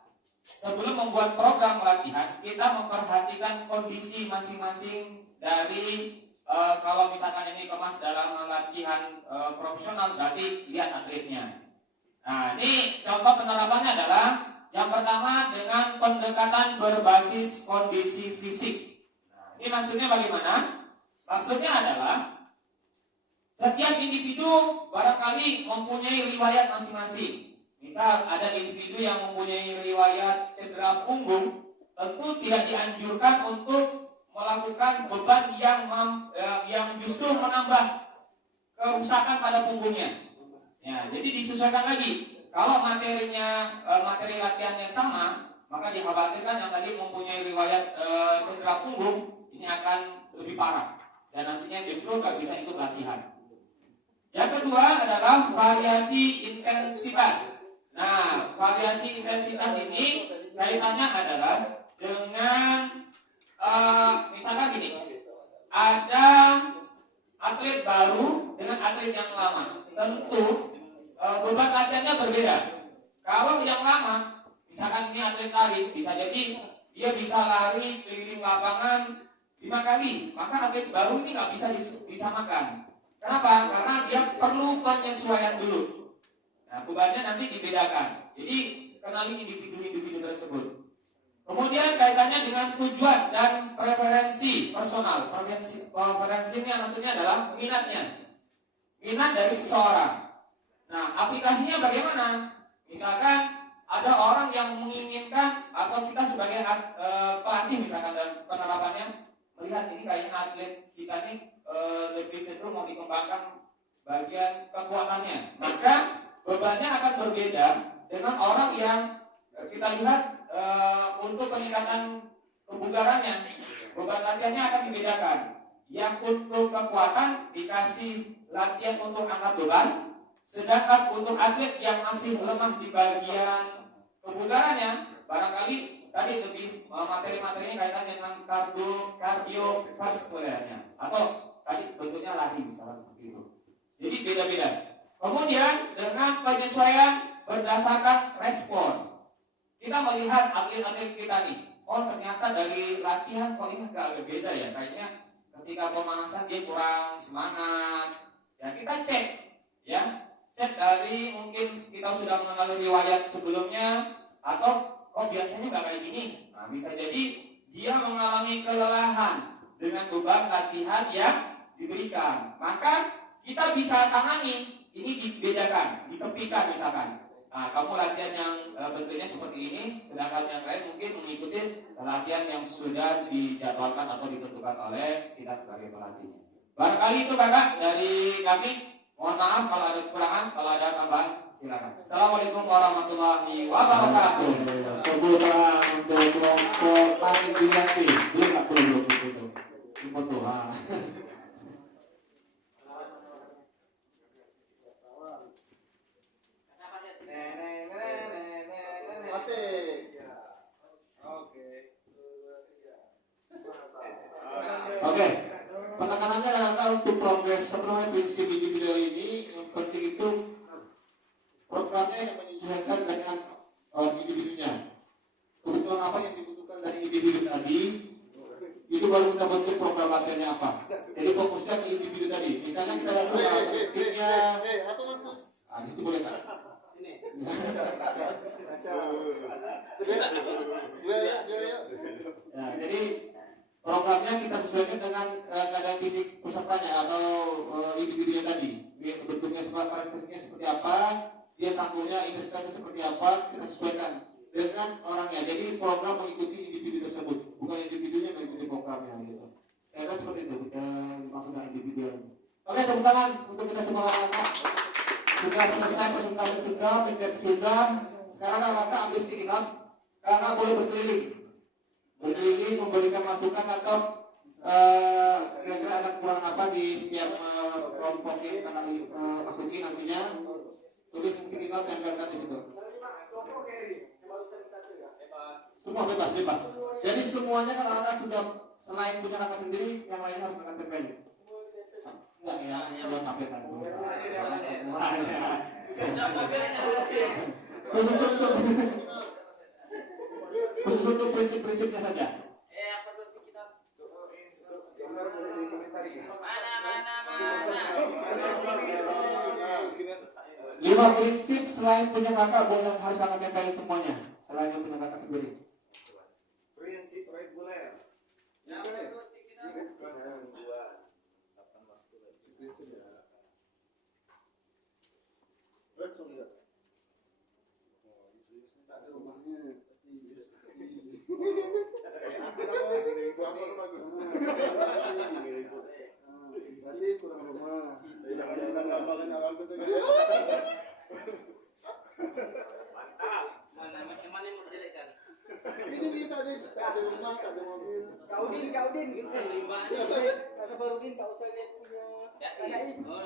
sebelum membuat program latihan, kita memperhatikan kondisi masing-masing dari kalau misalkan ini kemas dalam latihan profesional, berarti lihat atletnya. Nah, ini contoh penerapannya adalah yang pertama dengan pendekatan berbasis kondisi fisik. Nah, ini maksudnya bagaimana? Maksudnya adalah setiap individu barangkali mempunyai riwayat masing-masing. Misal ada individu yang mempunyai riwayat cedera punggung, tentu tidak dianjurkan untuk melakukan beban yang justru menambah kerusakan pada punggungnya. Ya, jadi disesuaikan lagi. Kalau materinya materi latihannya sama, maka dikhawatirkan yang tadi mempunyai riwayat cedera punggung ini akan lebih parah dan nantinya justru nggak bisa ikut latihan. Yang kedua adalah variasi intensitas. Nah, variasi intensitas ini kaitannya adalah dengan misalkan gini, ada atlet baru dengan atlet yang lama, tentu beban latihannya berbeda. Kalau yang lama, misalkan ini atlet lari, bisa jadi dia bisa lari keliling lapangan 5 kali, maka atlet baru ini nggak bisa disamakan. Kenapa? Karena dia perlu penyesuaian dulu. Nah, bebannya nanti dibedakan. Jadi kenali individu-individu tersebut. Kemudian kaitannya dengan tujuan dan preferensi personal. Preferensi ini maksudnya adalah minatnya. Minat dari seseorang. Nah, aplikasinya bagaimana? Misalkan ada orang yang menginginkan atau kita sebagai pelatih misalkan dalam penerapannya melihat ini kayaknya atlet kita ini lebih cenderung mau dikembangkan bagian kekuatannya. Maka bebannya akan berbeda dengan orang yang kita lihat untuk peningkatan kebugarannya, beban latihannya akan dibedakan. Yang untuk kekuatan dikasih latihan untuk angkat beban, sedangkan untuk atlet yang masih lemah di bagian kebugarannya, barangkali tadi lebih materi-materinya kaitan dengan kardiovaskulernya atau tadi bentuknya lari misalnya seperti itu. Jadi beda-beda. Kemudian dengan penyesuaian berdasarkan respon. Kita melihat atlet-atlet kita nih, oh ternyata dari latihan kok ini agak beda ya, kayaknya ketika pemanasan dia kurang semangat. Ya kita cek, ya cek dari mungkin kita sudah mengenal riwayat sebelumnya atau kok biasanya nggak kayak gini. Nah bisa jadi dia mengalami kelelahan dengan beban latihan yang diberikan. Maka kita bisa tangani ini dibedakan, ditepikan misalkan. Nah, kamu latihan yang bentuknya seperti ini, sedangkan yang lain mungkin mengikuti latihan yang sudah dijadwalkan atau ditentukan oleh kita sebagai pelatihnya. Barangkali itu kakak dari kami. Mohon maaf kalau ada kekurangan, kalau ada tambahan silakan. Assalamualaikum warahmatullahi wabarakatuh. Kemudian untuk kelompok tani Binati, dia nggak perlu itu. Betul. Oke, penekanannya adalah untuk progres sebelumnya prinsip individu ini yang penting itu programnya yang menyesuaikan dengan individunya. Kebutuhan apa yang dibutuhkan dari individu tadi itu baru kita bentuk program latihannya apa. Jadi fokusnya ke individu tadi. Misalnya kita lakukan timnya. Apa maksud? Ah, itu boleh tak? Nah, jadi programnya kita sesuaikan dengan keadaan fisik pesertanya atau individunya tadi. Bentuknya karakteristiknya seperti apa, dia sampulnya intensitasnya seperti apa, kita sesuaikan dengan orangnya. Jadi program mengikuti individu tersebut, bukan individunya mengikuti programnya gitu. Saya kira seperti itu maksudnya individu. Oke, tepuk tangan untuk kita semua anak. Sudah selesai presentasi sudah, pencet sudah. Sekarang kakak ambil sticky note. Kakak boleh berkeliling memberikan masukan atau kira-kira ada kekurangan apa di setiap kelompok yang akan masuki nantinya. Tulis sticky note yang tempelkan di situ. Semua bebas. Jadi semuanya kan anak sudah selain punya kakak sendiri, yang lainnya harus kakak tempel. Enggak ya, belum tampilkan. Khusus untuk prinsip-prinsipnya saja. Lima prinsip selain punya kakak boleh harus kakak tempelin semuanya. Selain yang punya kakak sendiri. Prinsip reguler.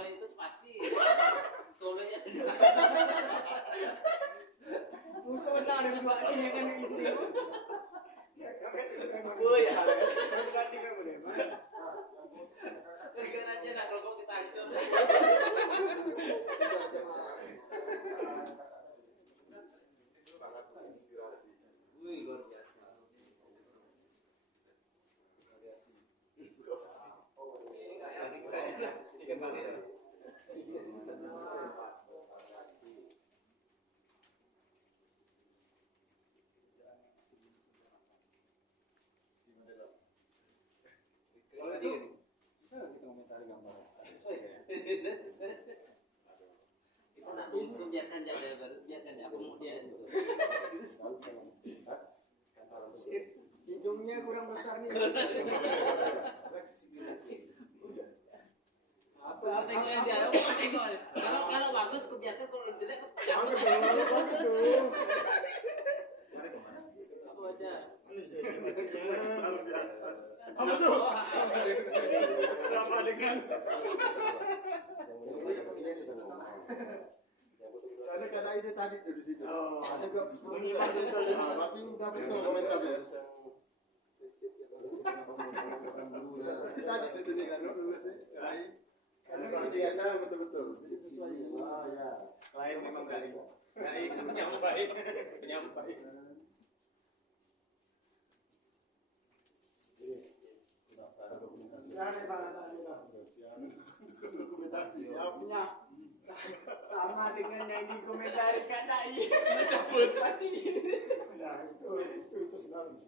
Itu pasti. Tolongnya. Musuh dah ada dua ini kan gitu. Tegan aja nak kelompok kita hancur. Wih, luar biasa. Kita nak bungsu biarkan apa mau dia itu. Hidungnya kurang besar nih. Tengok yang dia, tengok. Kalau bagus aku biarkan, kalau jelek aku Bagus tuh. apa aja. Apa tuh? Sama dengan. Karena kata ini tadi tuh di situ. Ada gak menyimak saja. Pasti udah betul komentar ya. Tadi di sini kan dulu sih. Karena dia betul-betul. Jadi sesuai. Oh ya. Lain memang dari penyampai. Dokumentasi siapnya Sama dengan yang dikomentari Kadai. sebut Pasti. nah itu sedang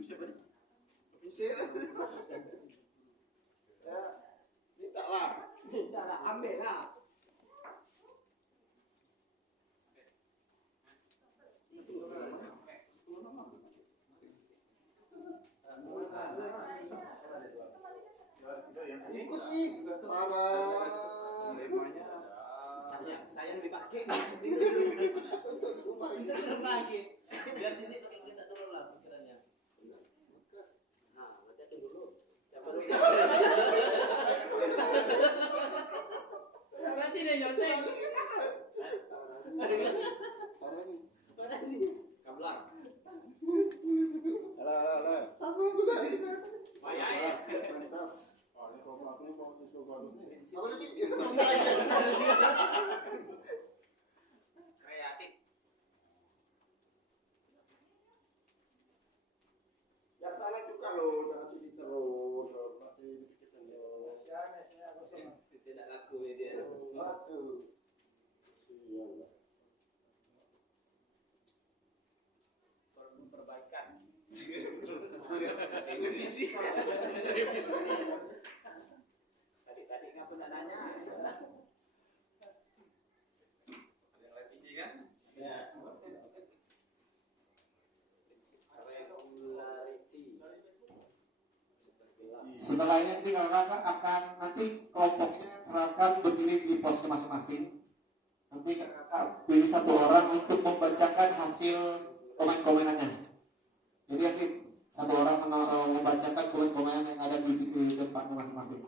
siapa nih? Bisa ya minta lah. Minta lah, ambil lah. Ikut nih para Saya lebih pakai. Pakai. Biar sini pakai kita dulu lah pikirannya. Nah, bacain dulu. Siapa dulu? Berarti deh nyontek. Kablar. halo. Wayai. Mantap. Oh, ini kok bagus nih. Apa tadi? Kreatif. Yang sana juga loh, jangan sini terus. Masih dipikirkan loh. Tidak laku dia. Aduh. Sial. Perbaikan. Revisi. Tadi nggak pernah nanya. Ada yang revisi kan? Ya. Regularity. Setelah ini nanti kakak akan nanti kelompoknya akan berdiri di posnya masing-masing. Nanti kakak pilih satu orang untuk membacakan hasil komen-komenannya. Jadi nanti satu orang membacakan komen-komenan yang ada di tempatnya masing-masing.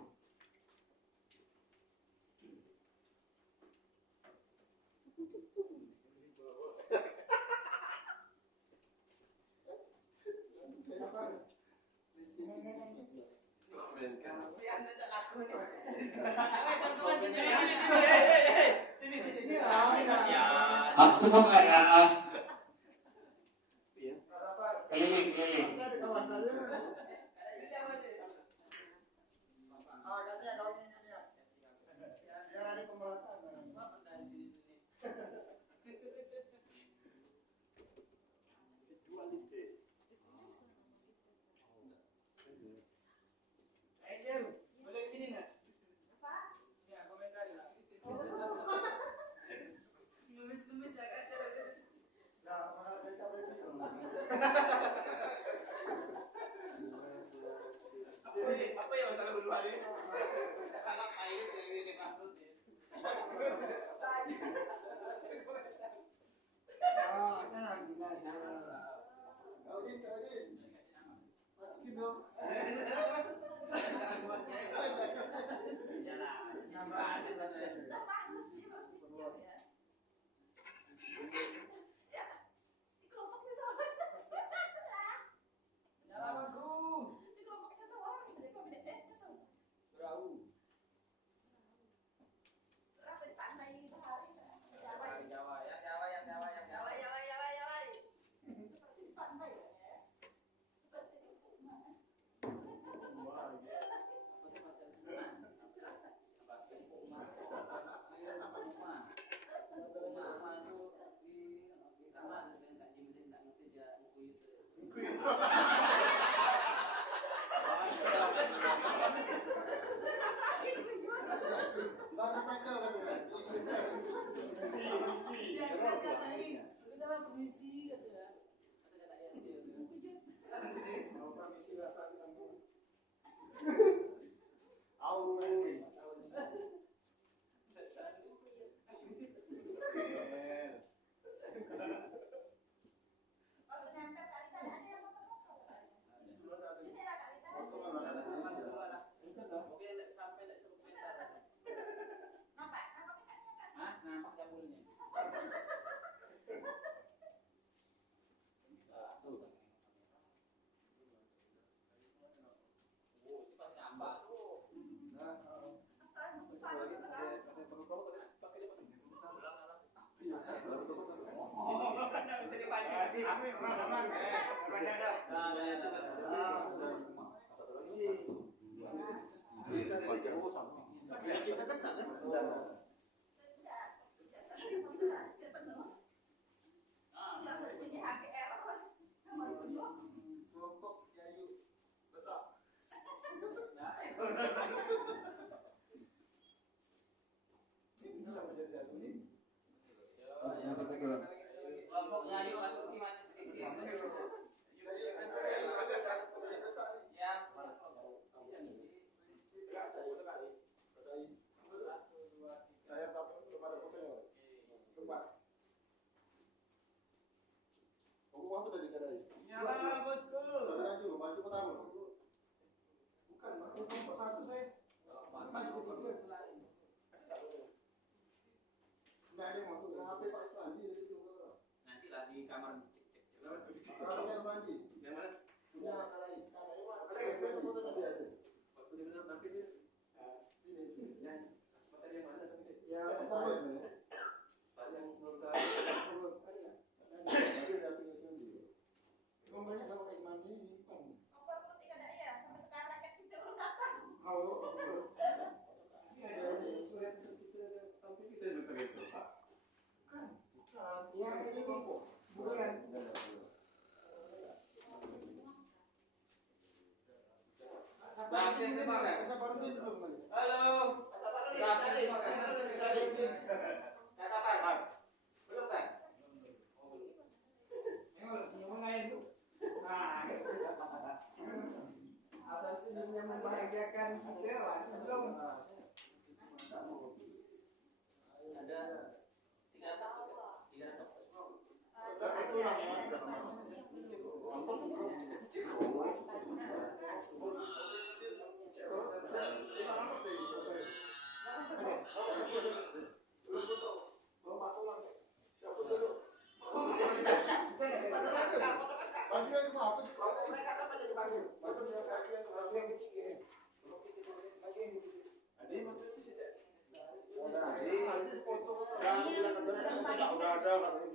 Si Anda tak laku nih. Sini. Semua nggak ya? Keliling. Boleh sini nggak? Ya, komentari lah. Numis-numis ya kasih. Nah, mana mereka begitu. Jadi, apa yang masalah berdua ini? Kawin. Masukin dong. Nah, bagus dia masih diam ya. Ya. Di kelompoknya sama. Di kelompoknya sama. Di komunitasnya sama. Rasa di pantai bahari. Jawa. Seperti di pantai ya. Seperti di rumah. Bahasa saja Kalau nyampe kali tadi ada yang motor-motor. Sini lah kali tadi. Nampak ikannya kan? Kelompok Yayu besar. kamar. Orangnya apa Haji? Yang mana? Punya kalai. Kalai fotonya dia ada. Waktu dia bilang tampil dia. Sini. Ya, foto dia mana tapi dia. Ya, perut. Pas yang belum ke Perut. Ada nggak? Ada udah punya sendiri. Emang banyak sama kayak Ismani nyimpan. Kompor putih kada ya, sampai sekarang rakyat kita belum datang. Oh, ini ada ini. tampil kita yang tergeser Pak. Bukan. Yang ini kelompok. Bukan. Bang, saya pakai. Asa baru ini belum kali. Halo. Belum kan? Yang senyum lain tuh. Nah, apa senyumnya membahagiakan kita lah, belum. Ada 3 tahun. 3 tahun.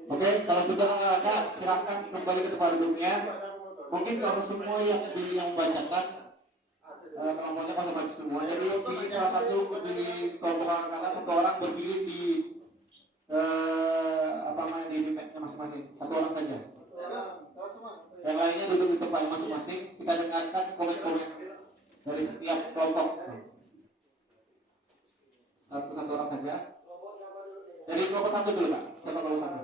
Oke, kalau sudah kakak silakan kembali ke tempat duduknya. Mungkin kalau semua yang bacakan nomornya kalau baca semua. Jadi di salah satu di kelompok kakak satu orang berdiri di apa namanya di mapnya masing-masing. Satu orang saja. Yang lainnya duduk di tempatnya masing-masing. Kita dengarkan komen-komen dari setiap kelompok. Satu orang saja. Dari kelompok satu dulu Pak. Siapa kelompok satu?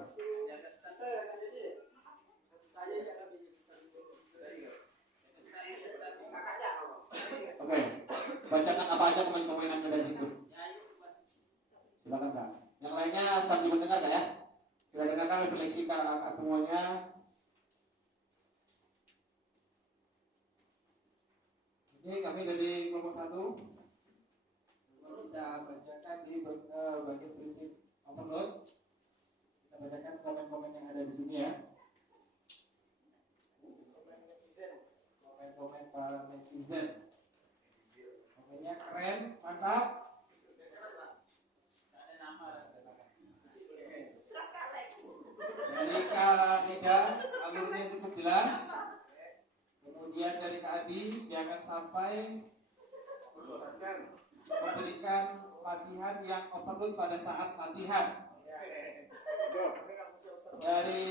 Oke, bacakan apa aja komen-komenannya dari situ. Silakan Kak. Yang lainnya sambil mendengar Kak ya. Kita dengarkan refleksi kakak semuanya. Oke, kami dari kelompok satu. Kita bacakan di bagian prinsip overload. Kita bacakan komen-komen yang ada di sini ya. Komen-komen para netizen. Komennya keren, mantap. Dari Kak Ida, alurnya cukup jelas. Kemudian dari Kak Adi, jangan sampai memberikan latihan yang overload pada saat latihan. Dari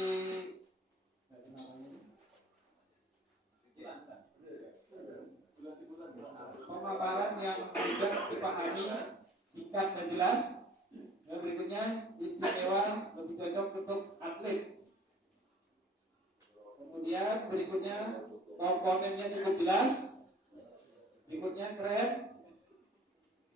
pemaparan yang mudah dipahami, singkat dan jelas. Dan berikutnya istimewa, lebih cocok untuk atlet. Kemudian berikutnya komponennya cukup jelas. Berikutnya keren,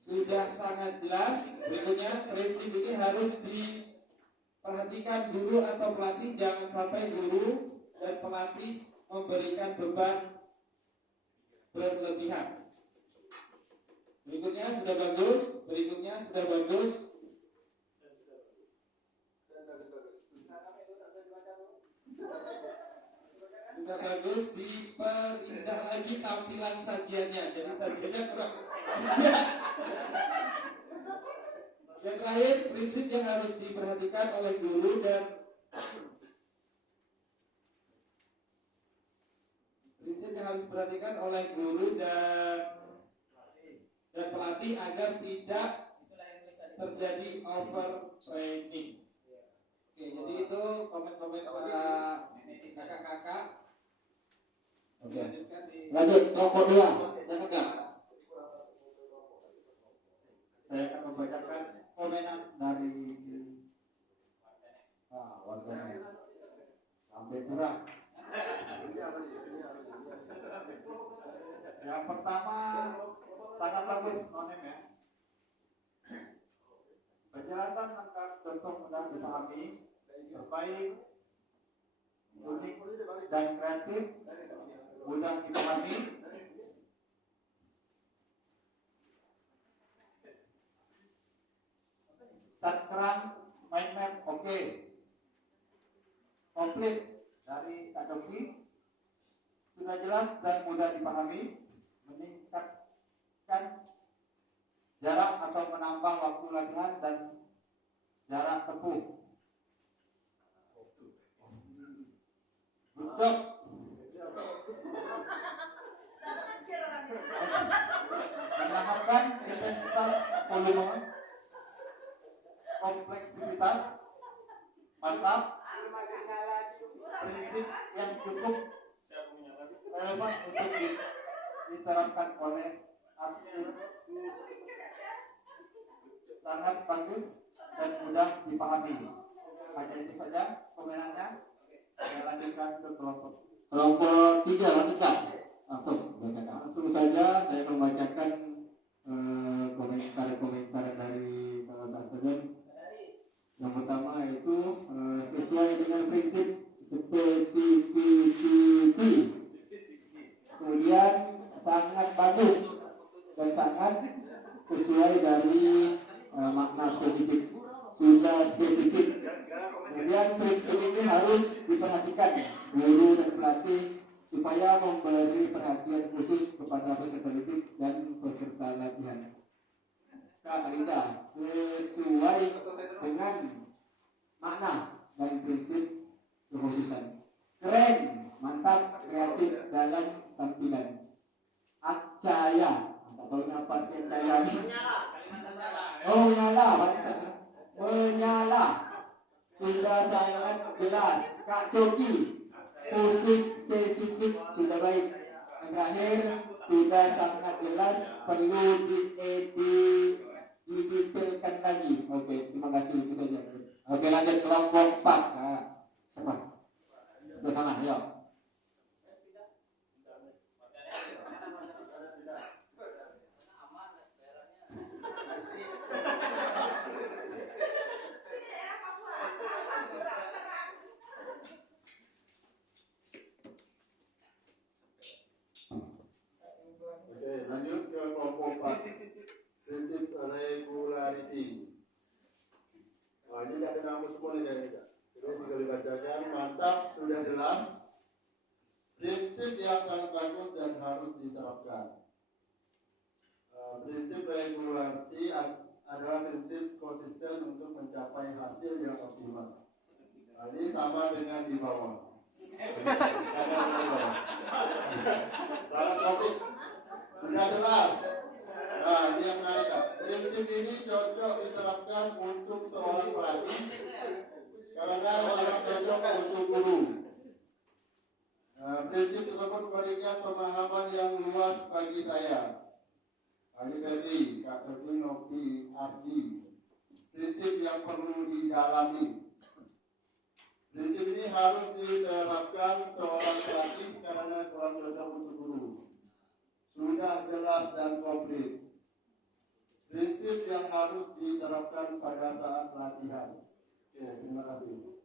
sudah sangat jelas. Berikutnya prinsip ini harus diperhatikan guru atau pelatih. Jangan sampai guru dan pelatih memberikan beban berlebihan. Berikutnya sudah bagus. Berikutnya sudah bagus. Sudah bagus, diperindah lagi tampilan sajiannya. Jadi sajiannya kurang. Yang terakhir, prinsip yang harus diperhatikan oleh guru dan pelatih agar tidak terjadi overtraining. Oke, jadi itu komen-komen para kakak-kakak. Oke. Lanjut kelompok 2. Yang ketiga. Saya akan membacakan komenan dari warganet. Sampai kurang. Yang pertama sangat bagus nonem ya. Penjelasan tentang contoh mudah dipahami, terbaik, unik dan kreatif, mudah dipahami. Takran main map oke. template dari Kak Doki sudah jelas dan mudah dipahami, meningkatkan jarak atau menambah waktu latihan dan jarak tempuh. Good job. Menambahkan intensitas, volume, kompleksitas, mantap. Prinsip yang cukup relevan untuk diterapkan oleh atlet, sangat bagus dan mudah dipahami. Hanya itu saja komentarnya. Saya lanjutkan ke kelompok 3, lanjutkan langsung saja saya akan membacakan komentar dari Pak Stadion. Yang pertama itu sesuai dengan prinsip spesifisiti, kemudian sangat bagus dan sangat sesuai dari makna spesifik, sudah spesifik. Kemudian prinsip ini harus diperhatikan guru dan pelatih supaya memberi perhatian khusus kepada peserta didik dan peserta latihan. Kak Rida, sesuai dengan makna dan prinsip kekhususan. Keren, mantap, kreatif dalam tampilan. Acaya, tak tahu apa acaya. Oh, menyala, menyala. Sudah sangat jelas. Kak Coki, khusus spesifik sudah baik. Yang terakhir sudah sangat jelas, perlu didetailkan lagi. Oke, terima kasih, itu saja. Oke, lanjut kelompok 4. Siapa? Sudah sana, ayo. Lanjut ke kelompok 4. Prinsip regularity. Nah, ini tidak ada nama semua ini dari kita. Jadi tinggal dibacakan, mantap, sudah jelas. Prinsip yang sangat bagus dan harus diterapkan. Prinsip regularity adalah prinsip konsisten untuk mencapai hasil yang optimal. Nah, ini sama dengan di bawah. Salah topik. Sudah jelas. Nah, ini yang menarik. Prinsip ini cocok diterapkan untuk seorang pelatih karena tidak cocok untuk guru. Prinsip tersebut memberikan pemahaman yang luas bagi saya. Ali Ferdi, Kak Erwin, Nopi, Ardi. Prinsip yang perlu didalami. Prinsip ini harus diterapkan seorang pelatih karena kurang cocok untuk guru. Sudah jelas dan komplit. Prinsip yang harus diterapkan pada saat latihan. Oke, terima kasih.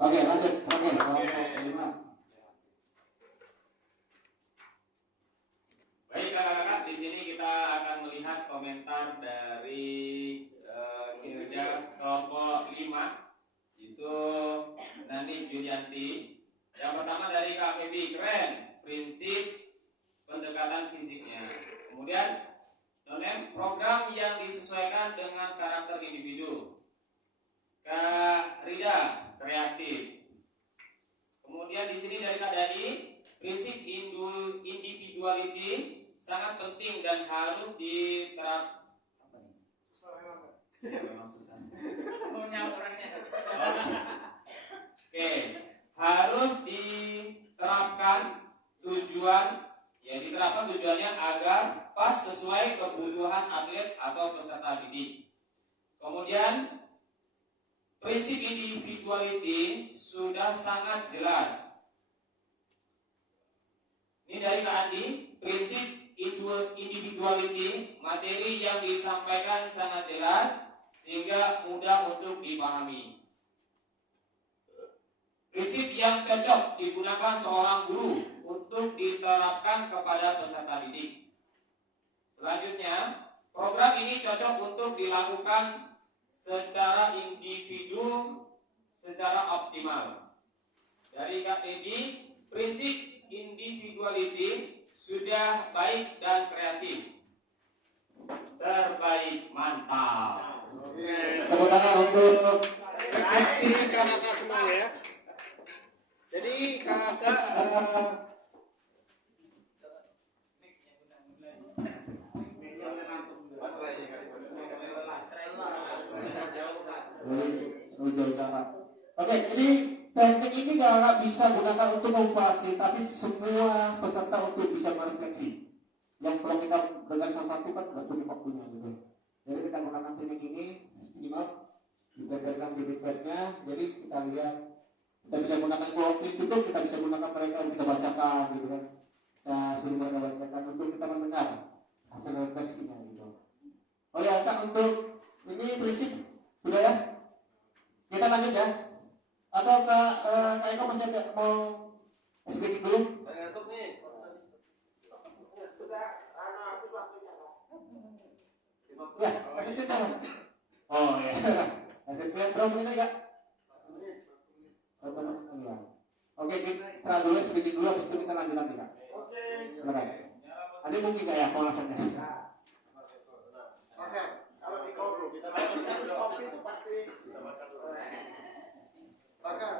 Oke, lanjut. Oke, kelompok 5. Baik kakak-kakak, di sini kita akan melihat komentar dari kinerja kelompok 5, itu Nani Julianti. Yang pertama dari Kak Febi, keren, prinsip pendekatan fisiknya. Kemudian Nonem, program yang disesuaikan dengan karakter individu. Kak Rida, kreatif. Kemudian di sini dari Kak Dani, prinsip individuality sangat penting dan harus diterap. Apa nih? Ya, memang susah. Punya orangnya. Oke, harus diterapkan tujuannya agar pas sesuai kebutuhan atlet atau peserta didik. Kemudian prinsip individuality sudah sangat jelas. Ini dari Kak Andi, prinsip individuality, materi yang disampaikan sangat jelas sehingga mudah untuk dipahami. Prinsip yang cocok digunakan seorang guru untuk diterapkan kepada peserta didik. Selanjutnya, program ini cocok untuk dilakukan secara individu secara optimal. ini prinsip individuality sudah baik dan kreatif. Terbaik, mantap. Tepuk tangan untuk Kasih kakak semuanya ya. Jadi kakak Oke, jadi teknik ini nggak bisa gunakan untuk memfasilitasi semua peserta untuk bisa merefleksi. Yang kalau kita dengar sesuatu kan nggak cukup waktunya gitu. Jadi kita gunakan teknik ini, minimal diberikan di feedbacknya. Jadi kita lihat, kita bisa gunakan co-opting itu, kita bisa gunakan mereka untuk kita bacakan gitu kan. Kita suruh mereka bacakan untuk kita mendengar hasil refleksinya gitu. Oh ya, Kak, untuk ini prinsip sudah ya. Kita lanjut ya. Atau Kak Eko masih ada mau speaking dulu? Saya ngantuk nih. sudah habis waktunya. Ya, kasih kita. Oh ya. Kasih kita berapa menit ya? Berapa menit? Iya. Oke, kita istirahat dulu, speaking dulu, habis itu kita lanjut nanti Kak. Oke. Silakan. Ada mungkin nggak ya polasannya? Oke. Kalau di kopi kita makan kopi itu pasti kita makan dulu. Makan.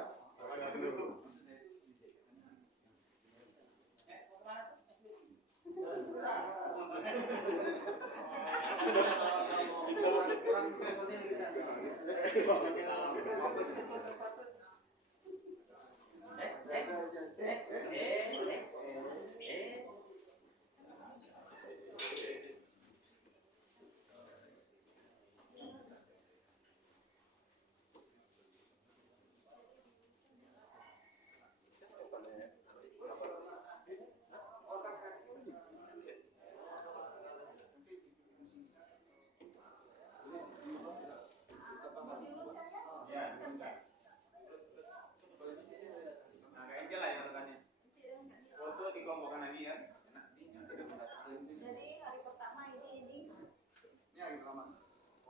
Jadi hari pertama ini.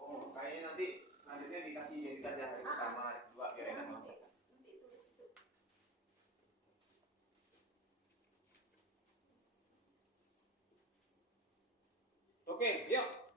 Oh, kayaknya nanti selanjutnya dikasih identitas ya hari pertama, hari kedua biar enak langsung. Nanti tulis itu. Oke, yuk.